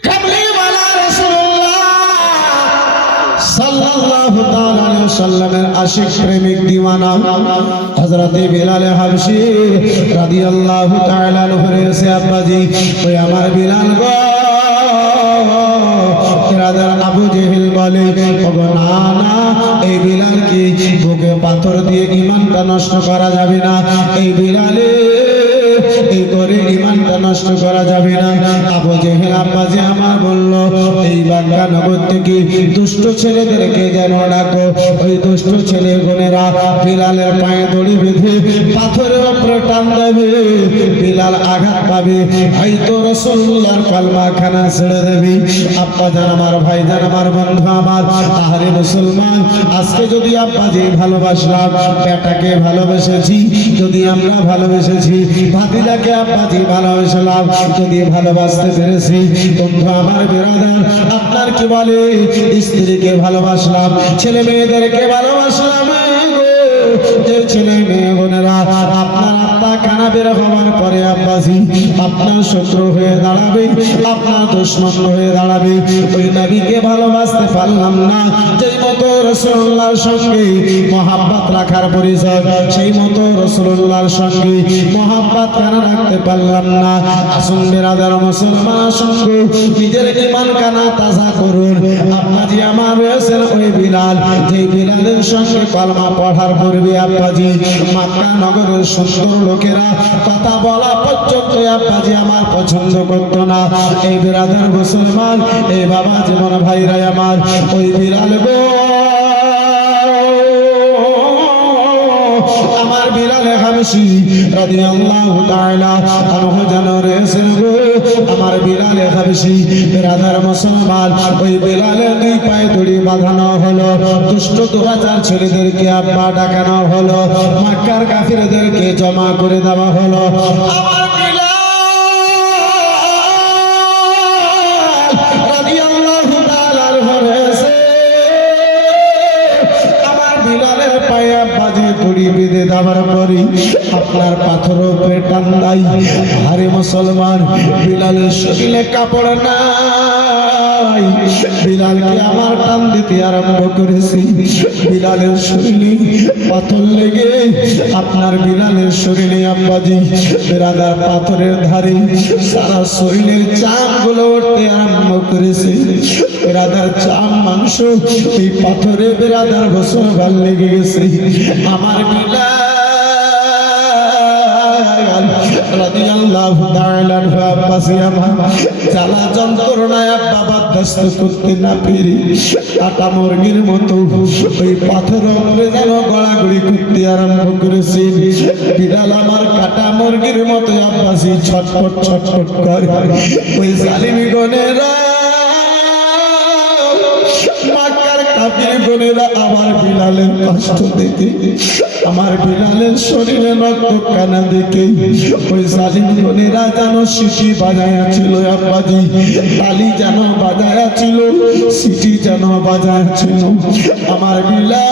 কামলিওয়ালা রাসূলুল্লাহ সাল্লাল্লাহু তাআলা আলাইহি ওয়াসাল্লামের আশিক প্রেমিক দিওয়ানা হযরতে বিলাল হাবশী রাদিয়াল্লাহু তাআলা আনহু এসে আব্বাজি, ওই আমার বিলাল গো, রাজার আবু জেহেল বলে ওগো না না, এই বিলাল কি বুকে পাথর দিয়ে ঈমানটা নষ্ট করা যাবে না, এই বিলালে এই করে ঈমানটা নষ্ট করা যাবে না। আবু জেহেল আব্বাজি আমার বলল, এই বাক্কা নগর থেকে দুষ্ট ছেলেদেরকে যেন ডাকো, ওই দুষ্ট ছেলেগুনেরা বিলালের পায়ে দড়ি বেঁধে পাথরের উপরে টান দেবে, বিলাল আঘাত পাবে, হয়তো রাসূলুল্লাহর কলমা খানা ছেড়ে দেবে। আব্বা জান আমার, ভাই জান আমার, বন্ধু আমার, আহারে মুসলমান, আজকে যদি আব্বাজি ভালোবাসলাম, বেটাকে ভালোবেসেছি, যদি আমরা ভালোবেসেছি, ভাতিজাকে আব্বাজি ভালোবেসলাম, যদি ভালোবাসতে পেরেছি, বন্ধু আমার বেরাদার, আপনার কি বলে, স্ত্রীকে ভালোবাসলাম, ছেলে মেয়েদেরকে ভালোবাসলাম, যে ছেলে মেয়ে বোনেরা আপনার আত্মা কানা বের হওয়ার পরে আব্বাজি আপনার শত্রু হয়ে দাঁড়াবে, আপনার দুশমন হয়ে দাঁড়াবে। ওই নবীকে ভালোবাসতে পারলাম না, যেই মতো রাসূলুল্লাহর সঙ্গে মহাব্বত রাখার পরিচয়, সেই মতো রাসূলুল্লাহর সঙ্গে মহাব্বত কেন রাখতে পারলাম না? আসুন বেরাদার মুসলমান, সঙ্গে নিজের ঈমান কানা তাজা করুন। আব্বাজি আমার রয়েছেন ওই বিলাল, যেই বিলালের সঙ্গে কলমা পড়ার পূর্বে আব্বাজি মক্কা নগরের সুন্দর লোকেরা কথা বলা পর্যন্ত আব্বাজি আমার পছন্দ করতো না। এই বেরাদার মুসলমান, এই বাবা জীবন ভাইরা আমার, ওই বিলাল গো, আমার বিলাল হাবশী রাদিয়াল্লাহু তাআলা আনহু জানো রয়েছেন গো, আমার বিলাল হাবশী বেরাদার মুসলমান, ওই বিলালের দুই পায়ে দড়ি বাঁধানো হলো, দুষ্ট দুরাচার ছেলেদেরকে আব্বা ডাকানো হলো, মক্কার কাফিরদেরকে জমা করে দেওয়া হলো। আমার বিলাল রাদিয়াল্লাহু তাআলা রয়েছে, আমার বিলালের পায়ে আব্বাজি দড়ি বেঁধে দেওয়ার পরে আপনার পাথরের উপরে টান দেয়। আরে মুসলমান, বিলালের শরীরে কাপড় নাই, বিলালকে আমার টান দিতে আরম্ভ করেছি। বিলালের শরীরে পাথর লেগে আপনার বিলালের শরীরে আব্বাজি বেরাদার পাথরের ধারে সারা শরীরের চাম গুলো উঠতে আরম্ভ করেছে। বেরাদার চাম মাংস এই পাথরে বেরাদার গোসল ভাল লেগে গেছে। আমার বিলাল রাদিয়াল্লাহু তাআলা আনহু আব্বাসি আমার জ্বালা যন্ত্রণায় আব্বা বরদাস্ত করতে না পেরে কাটা মুরগির মতো ওই পাথরের উপরে যেন গড়াগড়ি করতে আরম্ভ করেছে। বিলাল আমার কাটা মুরগির মতো আব্বাসি ছটফট ছটফট করে। ওই জালিমি গনেরা মক্কার কাফির গনেরা আমার বিলালের কষ্ট দেখে, আমার বিলালের শরীরে রক্ত কানা দেখে ওই জালিম গনেরা যেন সিটি বাজায়াছিল আব্বাজি, তালি যেন বাজায়াছিল, সিটি যেন বাজায়াছিল। আমার বিলাল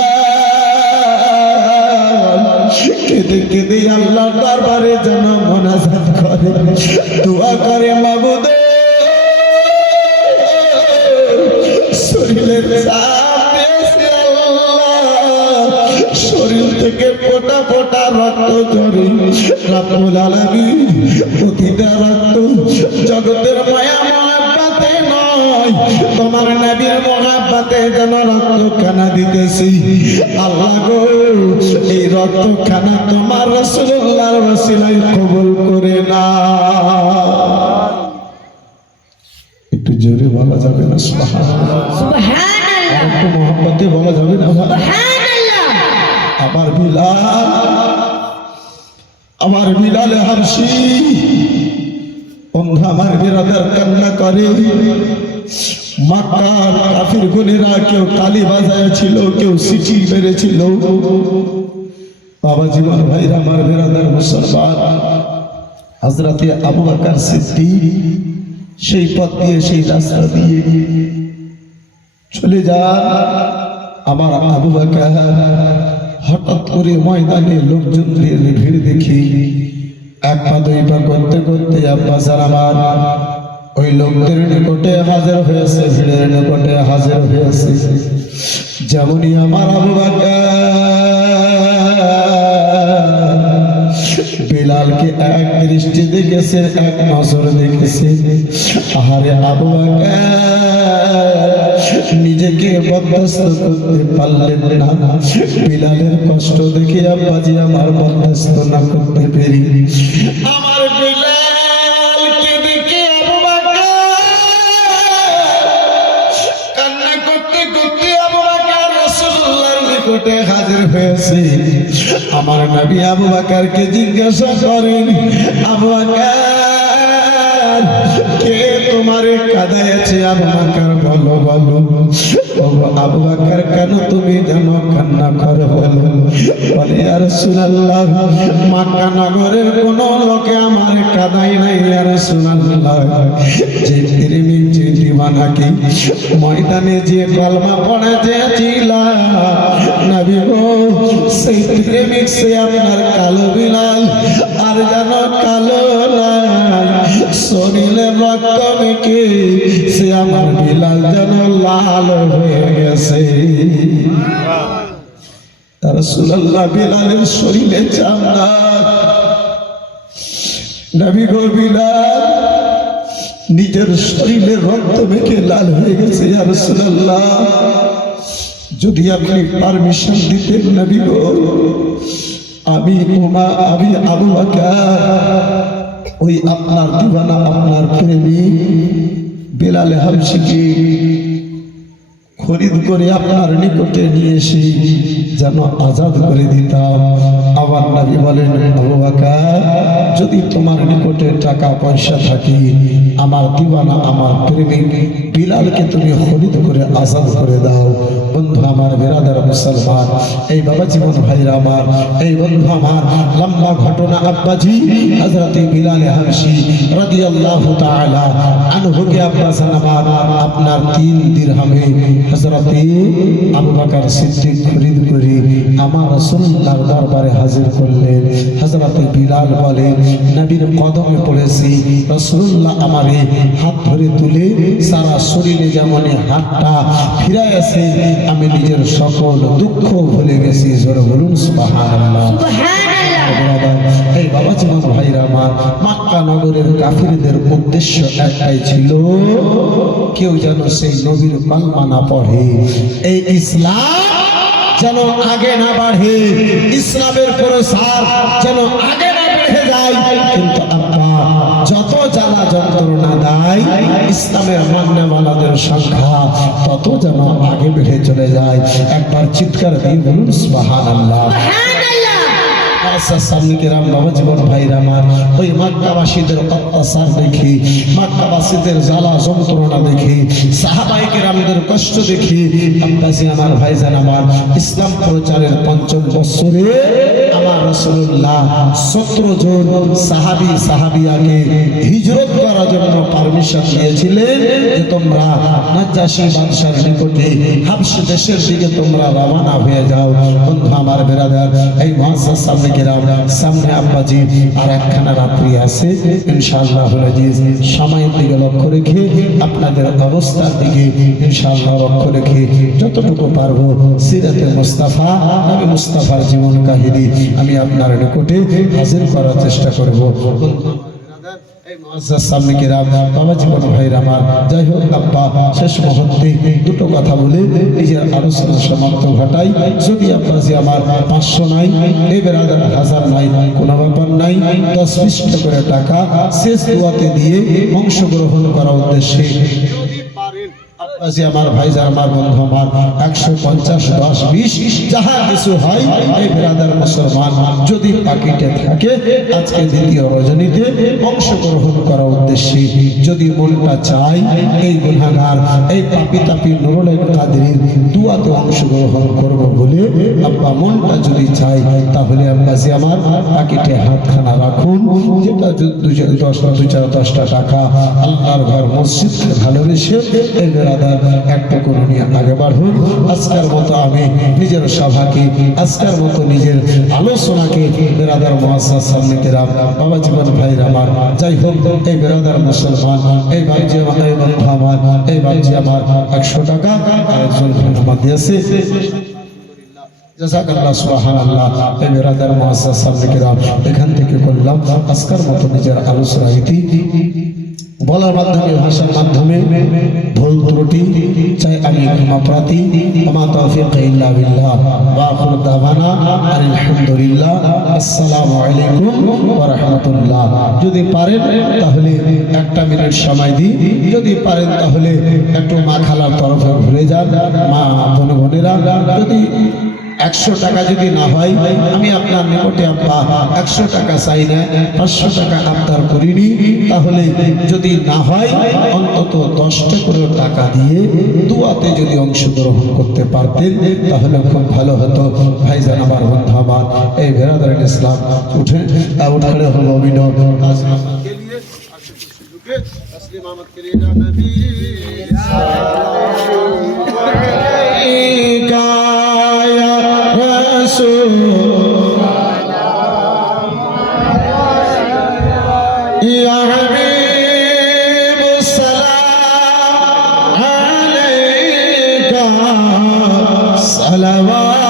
কেঁদে কেঁদে আল্লাহর দরবারে যেন মোনাজাত করে, দোয়া করে, মাবুদ শরীরের শরীর থেকে ফোঁটা ফোঁটা রক্ত ঝরে। রব্বুল আলামিন প্রতিটা রক্ত জগতের মায়া মহাব্বতে নয়, তোমার নবীর মহাব্বতে যেন রক্ত খানা দিতেছি। আল্লাহ গো, এই রক্ত খানা তোমার রাসূলুল্লাহর ওসিলায় কবুল করে না। একটু জোরে বলা যাবে না সুবহানাল্লাহ? সুবহানাল্লাহ। একটু মহব্বতে বলা যাবে না? সুবহানাল্লাহ। আমার বিলাল হাবশি অন্ধা আমার বিরাদার কান্না করে। মক্কার কাফির গুনেরা কেউ তালি বাজায়াছিল, কেউ সিটি মেরেছিল। বাবা জীবন ভাইরা আমার বিরাদার মুসলমান, হযরতে আবু বকর সিদ্দিক সেই পথ দিয়ে, সেই রাস্তা দিয়ে চলে যান। আমার আবু বকর হঠাৎ করে ময়দানে লোকজনের ভিড় দেখি এক পা দুই পা করতে করতে আব্বাজান আমার ওই লোকদের নিকটে হাজির হয়েছে, ভিড়ের নিকটে হাজির হয়েছে। যেমনই আমার আবু বকর বিলালকে এক দৃষ্টি দেখেছে, এক নজর দেখেছে। আহারে আবু বকর নিজেকে বরদাস্ত করতে পারলেন না। বিলালের কষ্ট দেখে আব্বাজি আমার বরদাস্ত না করতে পেরে আমার বিলালকে দেখে আবু বকর কান্না করতে করতে আবু বকর রাসূলুল্লাহর নিকটে হাজির হয়েছে। আমার নবী আবু বকরকে জিজ্ঞাসা করেন, আবু বকর কে তোমারে কাঁদাইছে? আবু বকর বলো বলো। আবু বকর কেন তুমি যেন কান্না করো বলো? বলে ইয়া রাসূলুল্লাহ, মক্কা নগরের কোন লোকে আমার কাঁদাই নাই ইয়া রাসূলুল্লাহ। যে প্রেমিক, যে দিওয়ানাকে ময়দানে যে কলমা পড়েছিল নবী গো, সেই প্রেমিক সে আপনার কালো বিলাল আর যেন কালো নাই, শরীরে রক্ত মেখে সে আমার বিলাল যেন লাল হয়ে গেছে। রাসূলুল্লাহ বিলালের শরীরে চামড়া, নবী গো বিলাল নিজের শরীরে রক্ত মেখে লাল হয়ে গেছে। ইয়া রাসূলুল্লাহ, যদি আপনি পারমিশন দিতেন নবী গো, আমি আবু বকর ওই আপনার দিওয়ানা, আপনার প্রেমিক বিলাল হাবশিকে খরিদ করে আপনার নিকটে নিয়ে এসে যেন আজাদ করে দিতাম। আমার নবী বলেন, আবু বকর যদি তোমার নিকটে টাকা পয়সা থাকে, আমার দিওয়ানা, আমার প্রেমিক বিলালকে তুমি খরিদ করে আজাদ করে দাও। বন্ধু আমার, বেরাদার মুসলমান, এই বাবা জীবন ভাইরা আমার, এই বন্ধু আমার, লম্বা ঘটনা আব্বাজি হযরত বিলাল হাবশী রাদিয়াল্লাহু তাআলা আনহুকে আব্বাস আমার আপনার 3 দিরহামে হযরত আবু বকর সিদ্দিক খরিদ করে আমার রাসূলুল্লাহর দরবারে হাজির করলেন। হযরত বিলাল বলে, নবীর কদমে পড়েছি, রাসূলুল্লাহ আমারে হাত ধরে তুলে সারা শরীরে যেমন হাতটা ফিরাইছে, আমি নিজের সকল দুঃখ ভুলে গেছি। জোরে বলুন সুবহানাল্লাহ। এই বাবা জীবন ভাইরা আমার, মক্কা নগরের কাফিরদের উদ্দেশ্য একটাই ছিল, কেউ যেন সেই নবীর কালমা না পড়ে, এই ইসলাম যেন আগে না বাড়ে, ইসলামের প্রসার যেন আগে না বেড়ে যায়। কিন্তু আব্বা যত জ্বালা যন্ত্রণা দেয়, ইসলামের মান্যওয়ালাদের সংখ্যা তত যেন আগে বেড়ে চলে যায়। একবার চিৎকার দিয়ে বলুন সুবহানাল্লাহ। সামনে কেরাম বাবা জীবন ভাইরা আমার, ওই মক্কাবাসীদের অত্যাচার দেখি, মক্কাবাসীদের জ্বালা যন্ত্রণা দেখি, সাহাবায়ে কেরামদের কষ্ট দেখি, আব্বাসী আমার ভাইজান আমার, ইসলাম প্রচারের ৫ম বছরে আমার রাসূলুল্লাহ ১৭ জন সাহাবিয়াকে হিজরত করার জন্য পারমিশন দিয়েছিলেন যে তোমরা নাজ্জাশী বাদশার নিকটে হাবশী দেশের দিকে তোমরা রওনা হয়ে যাও। বন্ধু আমার, বেরাদার, এই মুআজ্জাজ সামনে কেরাম, সামনে আব্বাজি আর একখানা রাত্রি আছে ইনশাআল্লাহ আজিজ। সময়ের দিকে লক্ষ্য রেখে, আপনাদের অবস্থার দিকে ইনশাআল্লাহ লক্ষ্য রেখে যতটুকু পারবো সিরাতে মুস্তাফা, নবী মুস্তাফার জীবন কাহিনী আমি আপনার নিকটে হাজির করার চেষ্টা করব। সামনে কেরাম বাবা জীবন ভাইরা আমার, যাই হোক আব্বা, শেষ মুহূর্তে দুটো কথা বলে নিজের আলোচনা সমাপ্ত ঘটাই। যদি আব্বাজি আমার ৫০০ নাই, এই বেরাদার ১০০০ নাই, কোনো ব্যাপার নাই, ১০-২০ করে টাকা শেষ দোয়াতে দিয়ে অংশগ্রহণ করার উদ্দেশ্যে আমার ভাইজান আমার বন্ধু আমার ১৫০, ১০, ২০ যাহা কিছু হয়, এই বেরাদার মুসলমান যদি পাকিটে থাকে আজকে দ্বিতীয় রজনীতে অংশগ্রহণ করার উদ্দেশ্যে, যদি মনটা চাই এই গুনাহগার এই পাপী তাপী নুরুল কাদেরের দুয়াতে অংশগ্রহণ করব বলে আব্বা মনটা যদি চাই, তাহলে আব্বাজি আমার পাকিটে হাতখানা রাখুন, যেটা ২-১০টা টাকা আল্লাহর ঘর মসজিদকে ভালোবেসে এই বেরাদার একটা করে নিয়ে আগে বাড়ুন। আজকের মতো আমি নিজের সভাকে, আজকের মতো নিজের আলোচনাকে বেরাদার মুআজ্জাজ সামনে কেরাম বাবা জীবন ভাইরা আমার, যাই হোক এই বেরাদার মুসলমান, এই বাবজি আমার, এই বন্ধু আমার, এই বাবজি আমার ১০০ টাকা আরেকজন আমার দিয়েছে। জাযাকাল্লাহ, সুবহানাল্লাহ। এই বেরাদার মুআজ্জাজ সামনে কেরাম, এখান থেকে করলাম আজকের মতো নিজের আলোচনা ইতি। বলার মাধ্যমে, ভাষার মাধ্যমে ভুল ত্রুটি চাই আমি ক্ষমা প্রার্থী। ওয়া মা তাওফীক ইল্লা বিল্লাহ, ওয়া আখিরু দাওয়ানা আলহামদুলিল্লাহ। আসসালামু আলাইকুম ওয়া রাহমাতুল্লাহ। যদি পারেন তাহলে 1টা মিনিট সময় দিই, যদি পারেন তাহলে একটু মা খালার তরফে ঘুরে যান, মা বোনেরা। যদি 100 টাকা যদি না হয়, আমি আপনার নিকটে আব্বা 100 টাকা চাই না, 500 টাকা আবদার করিনি, তাহলে যদি না হয় অন্তত 10টা করে টাকা দিয়ে দুয়াতে যদি অংশগ্রহণ করতে পারতেন তাহলে খুব ভালো হতো। ভাইজান আমার, বন্ধু আমার, এই বেরাদার ইসলাম উঠে খড়ে হলো অভিনব के लिए तस्लीम अहमद के लिए नबी या हबीब सलाम अलैका सलावत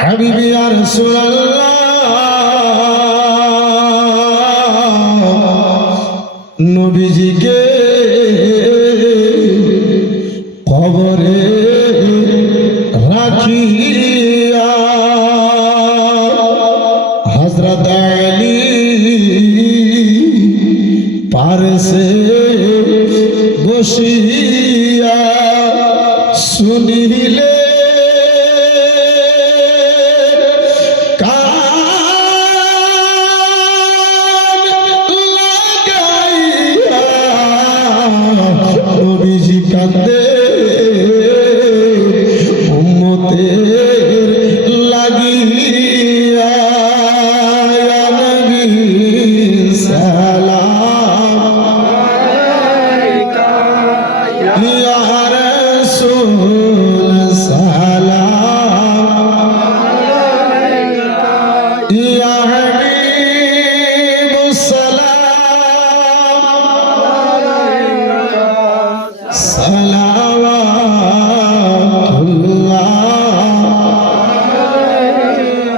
हबीबी या रसूल अल्लाह। नबीजी के कब्रे राखिया हजरत अली पार से बसिया सुनिले कान ইয়া হাবিবুস সালাম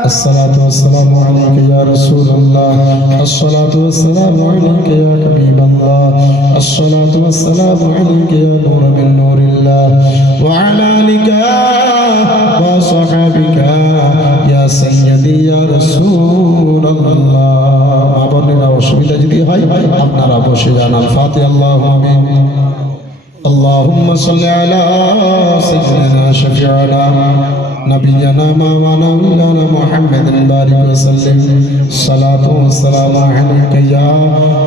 الصلاة والسلام عليك يا رسول الله الصلاة والسلام عليك يا حبيب الله الصلاة والسلام عليك يا نور من نور الله وعلى آلك وصحبك يا سيدي يا رسول الله أبننا وشبيل جدي هاي أبننا بوشيانا الفاتح الله آمين اللهم صل على سيدنا شفيعنا نبينا مولانا محمد بارك وسلم الصلاة والسلام عليك يا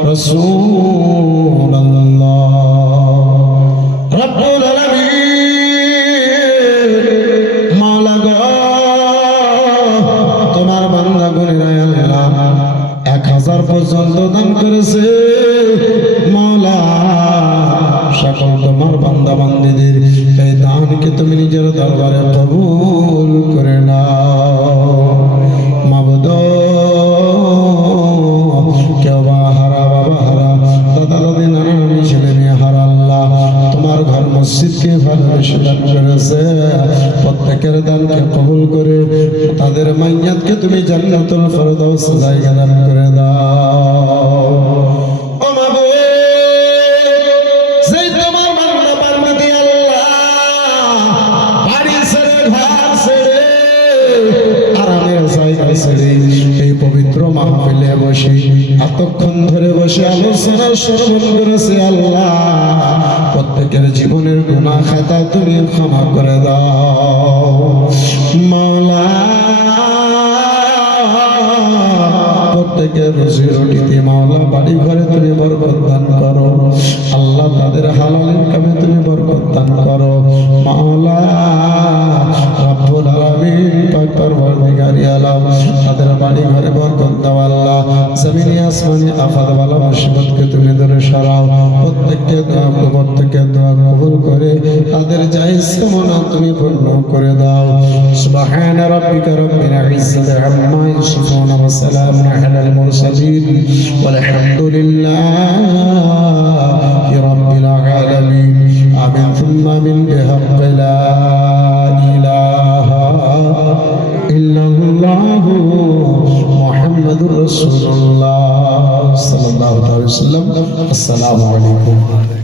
رسول الله رب العالمين مولا গো তোমার বান্দা গুণেরা আল্লাহ 1000 পর্যন্ত দান করেছে মওলা সকল তোমার বান্দা বান্দীদের এই দানকে তুমি নিজের দরবারে কবুল করে নাও মাবুদ কেউ বা হারা বাবা হারা দাদা দাদি নানা নানি ছেলে মেয়ে হারা আল্লাহ তোমার ঘর মসজিদকে ভালোবেসে দান করেছে প্রত্যেকের দানকে কবুল করে তাদের মাইয়াতকে তুমি জান্নাতুল ফেরদাউস জায়গা দান করে দাও এই পবিত্র মাহফিলে বসে এতক্ষণ ধরে বসে আলোচনা শ্রবণ করেছে আল্লাহ প্রত্যেকের জীবনের গুনাহ খাতা তুমি ক্ষমা করে দাও মাওলা প্রত্যেকের রুজি রুটিতে মাওলা বাড়ি ঘরে তুমি বরকত দান করো আল্লাহ তাদের হালাল ইনকামে তুমি বরকত দান করো মাওলা রব্বুল আলামিন পাক পরওয়ারদিগারি আলম তাদের বাড়ি ঘরে বরকত দাও আল্লাহ জমিনে আসমানে আফাত ওয়ালা মুসিবতকে তুমি দূরে সরাও প্রত্যেককে দোয়া কবুল করে তাদের জায়েজ কামনা তুমি পূর্ণ করে দাও সুবহান রাব্বিকা রাব্বিল ইজ্জাতি আম্মা ইয়াসিফুন ওয়া সালামুন আলাল মুরসালিন ওয়ালহামদুলিল্লাহি রাব্বিল আলামিন আমিন সুম্মা আমিন বিহাক্কি লা ইলাহা ইল্লাল্লাহু মুহাম্মাদুর রাসূলুল্লাহ সাল্লাল্লাহু আলাইহি ওয়াসাল্লাম আসসালামু আলাইকুম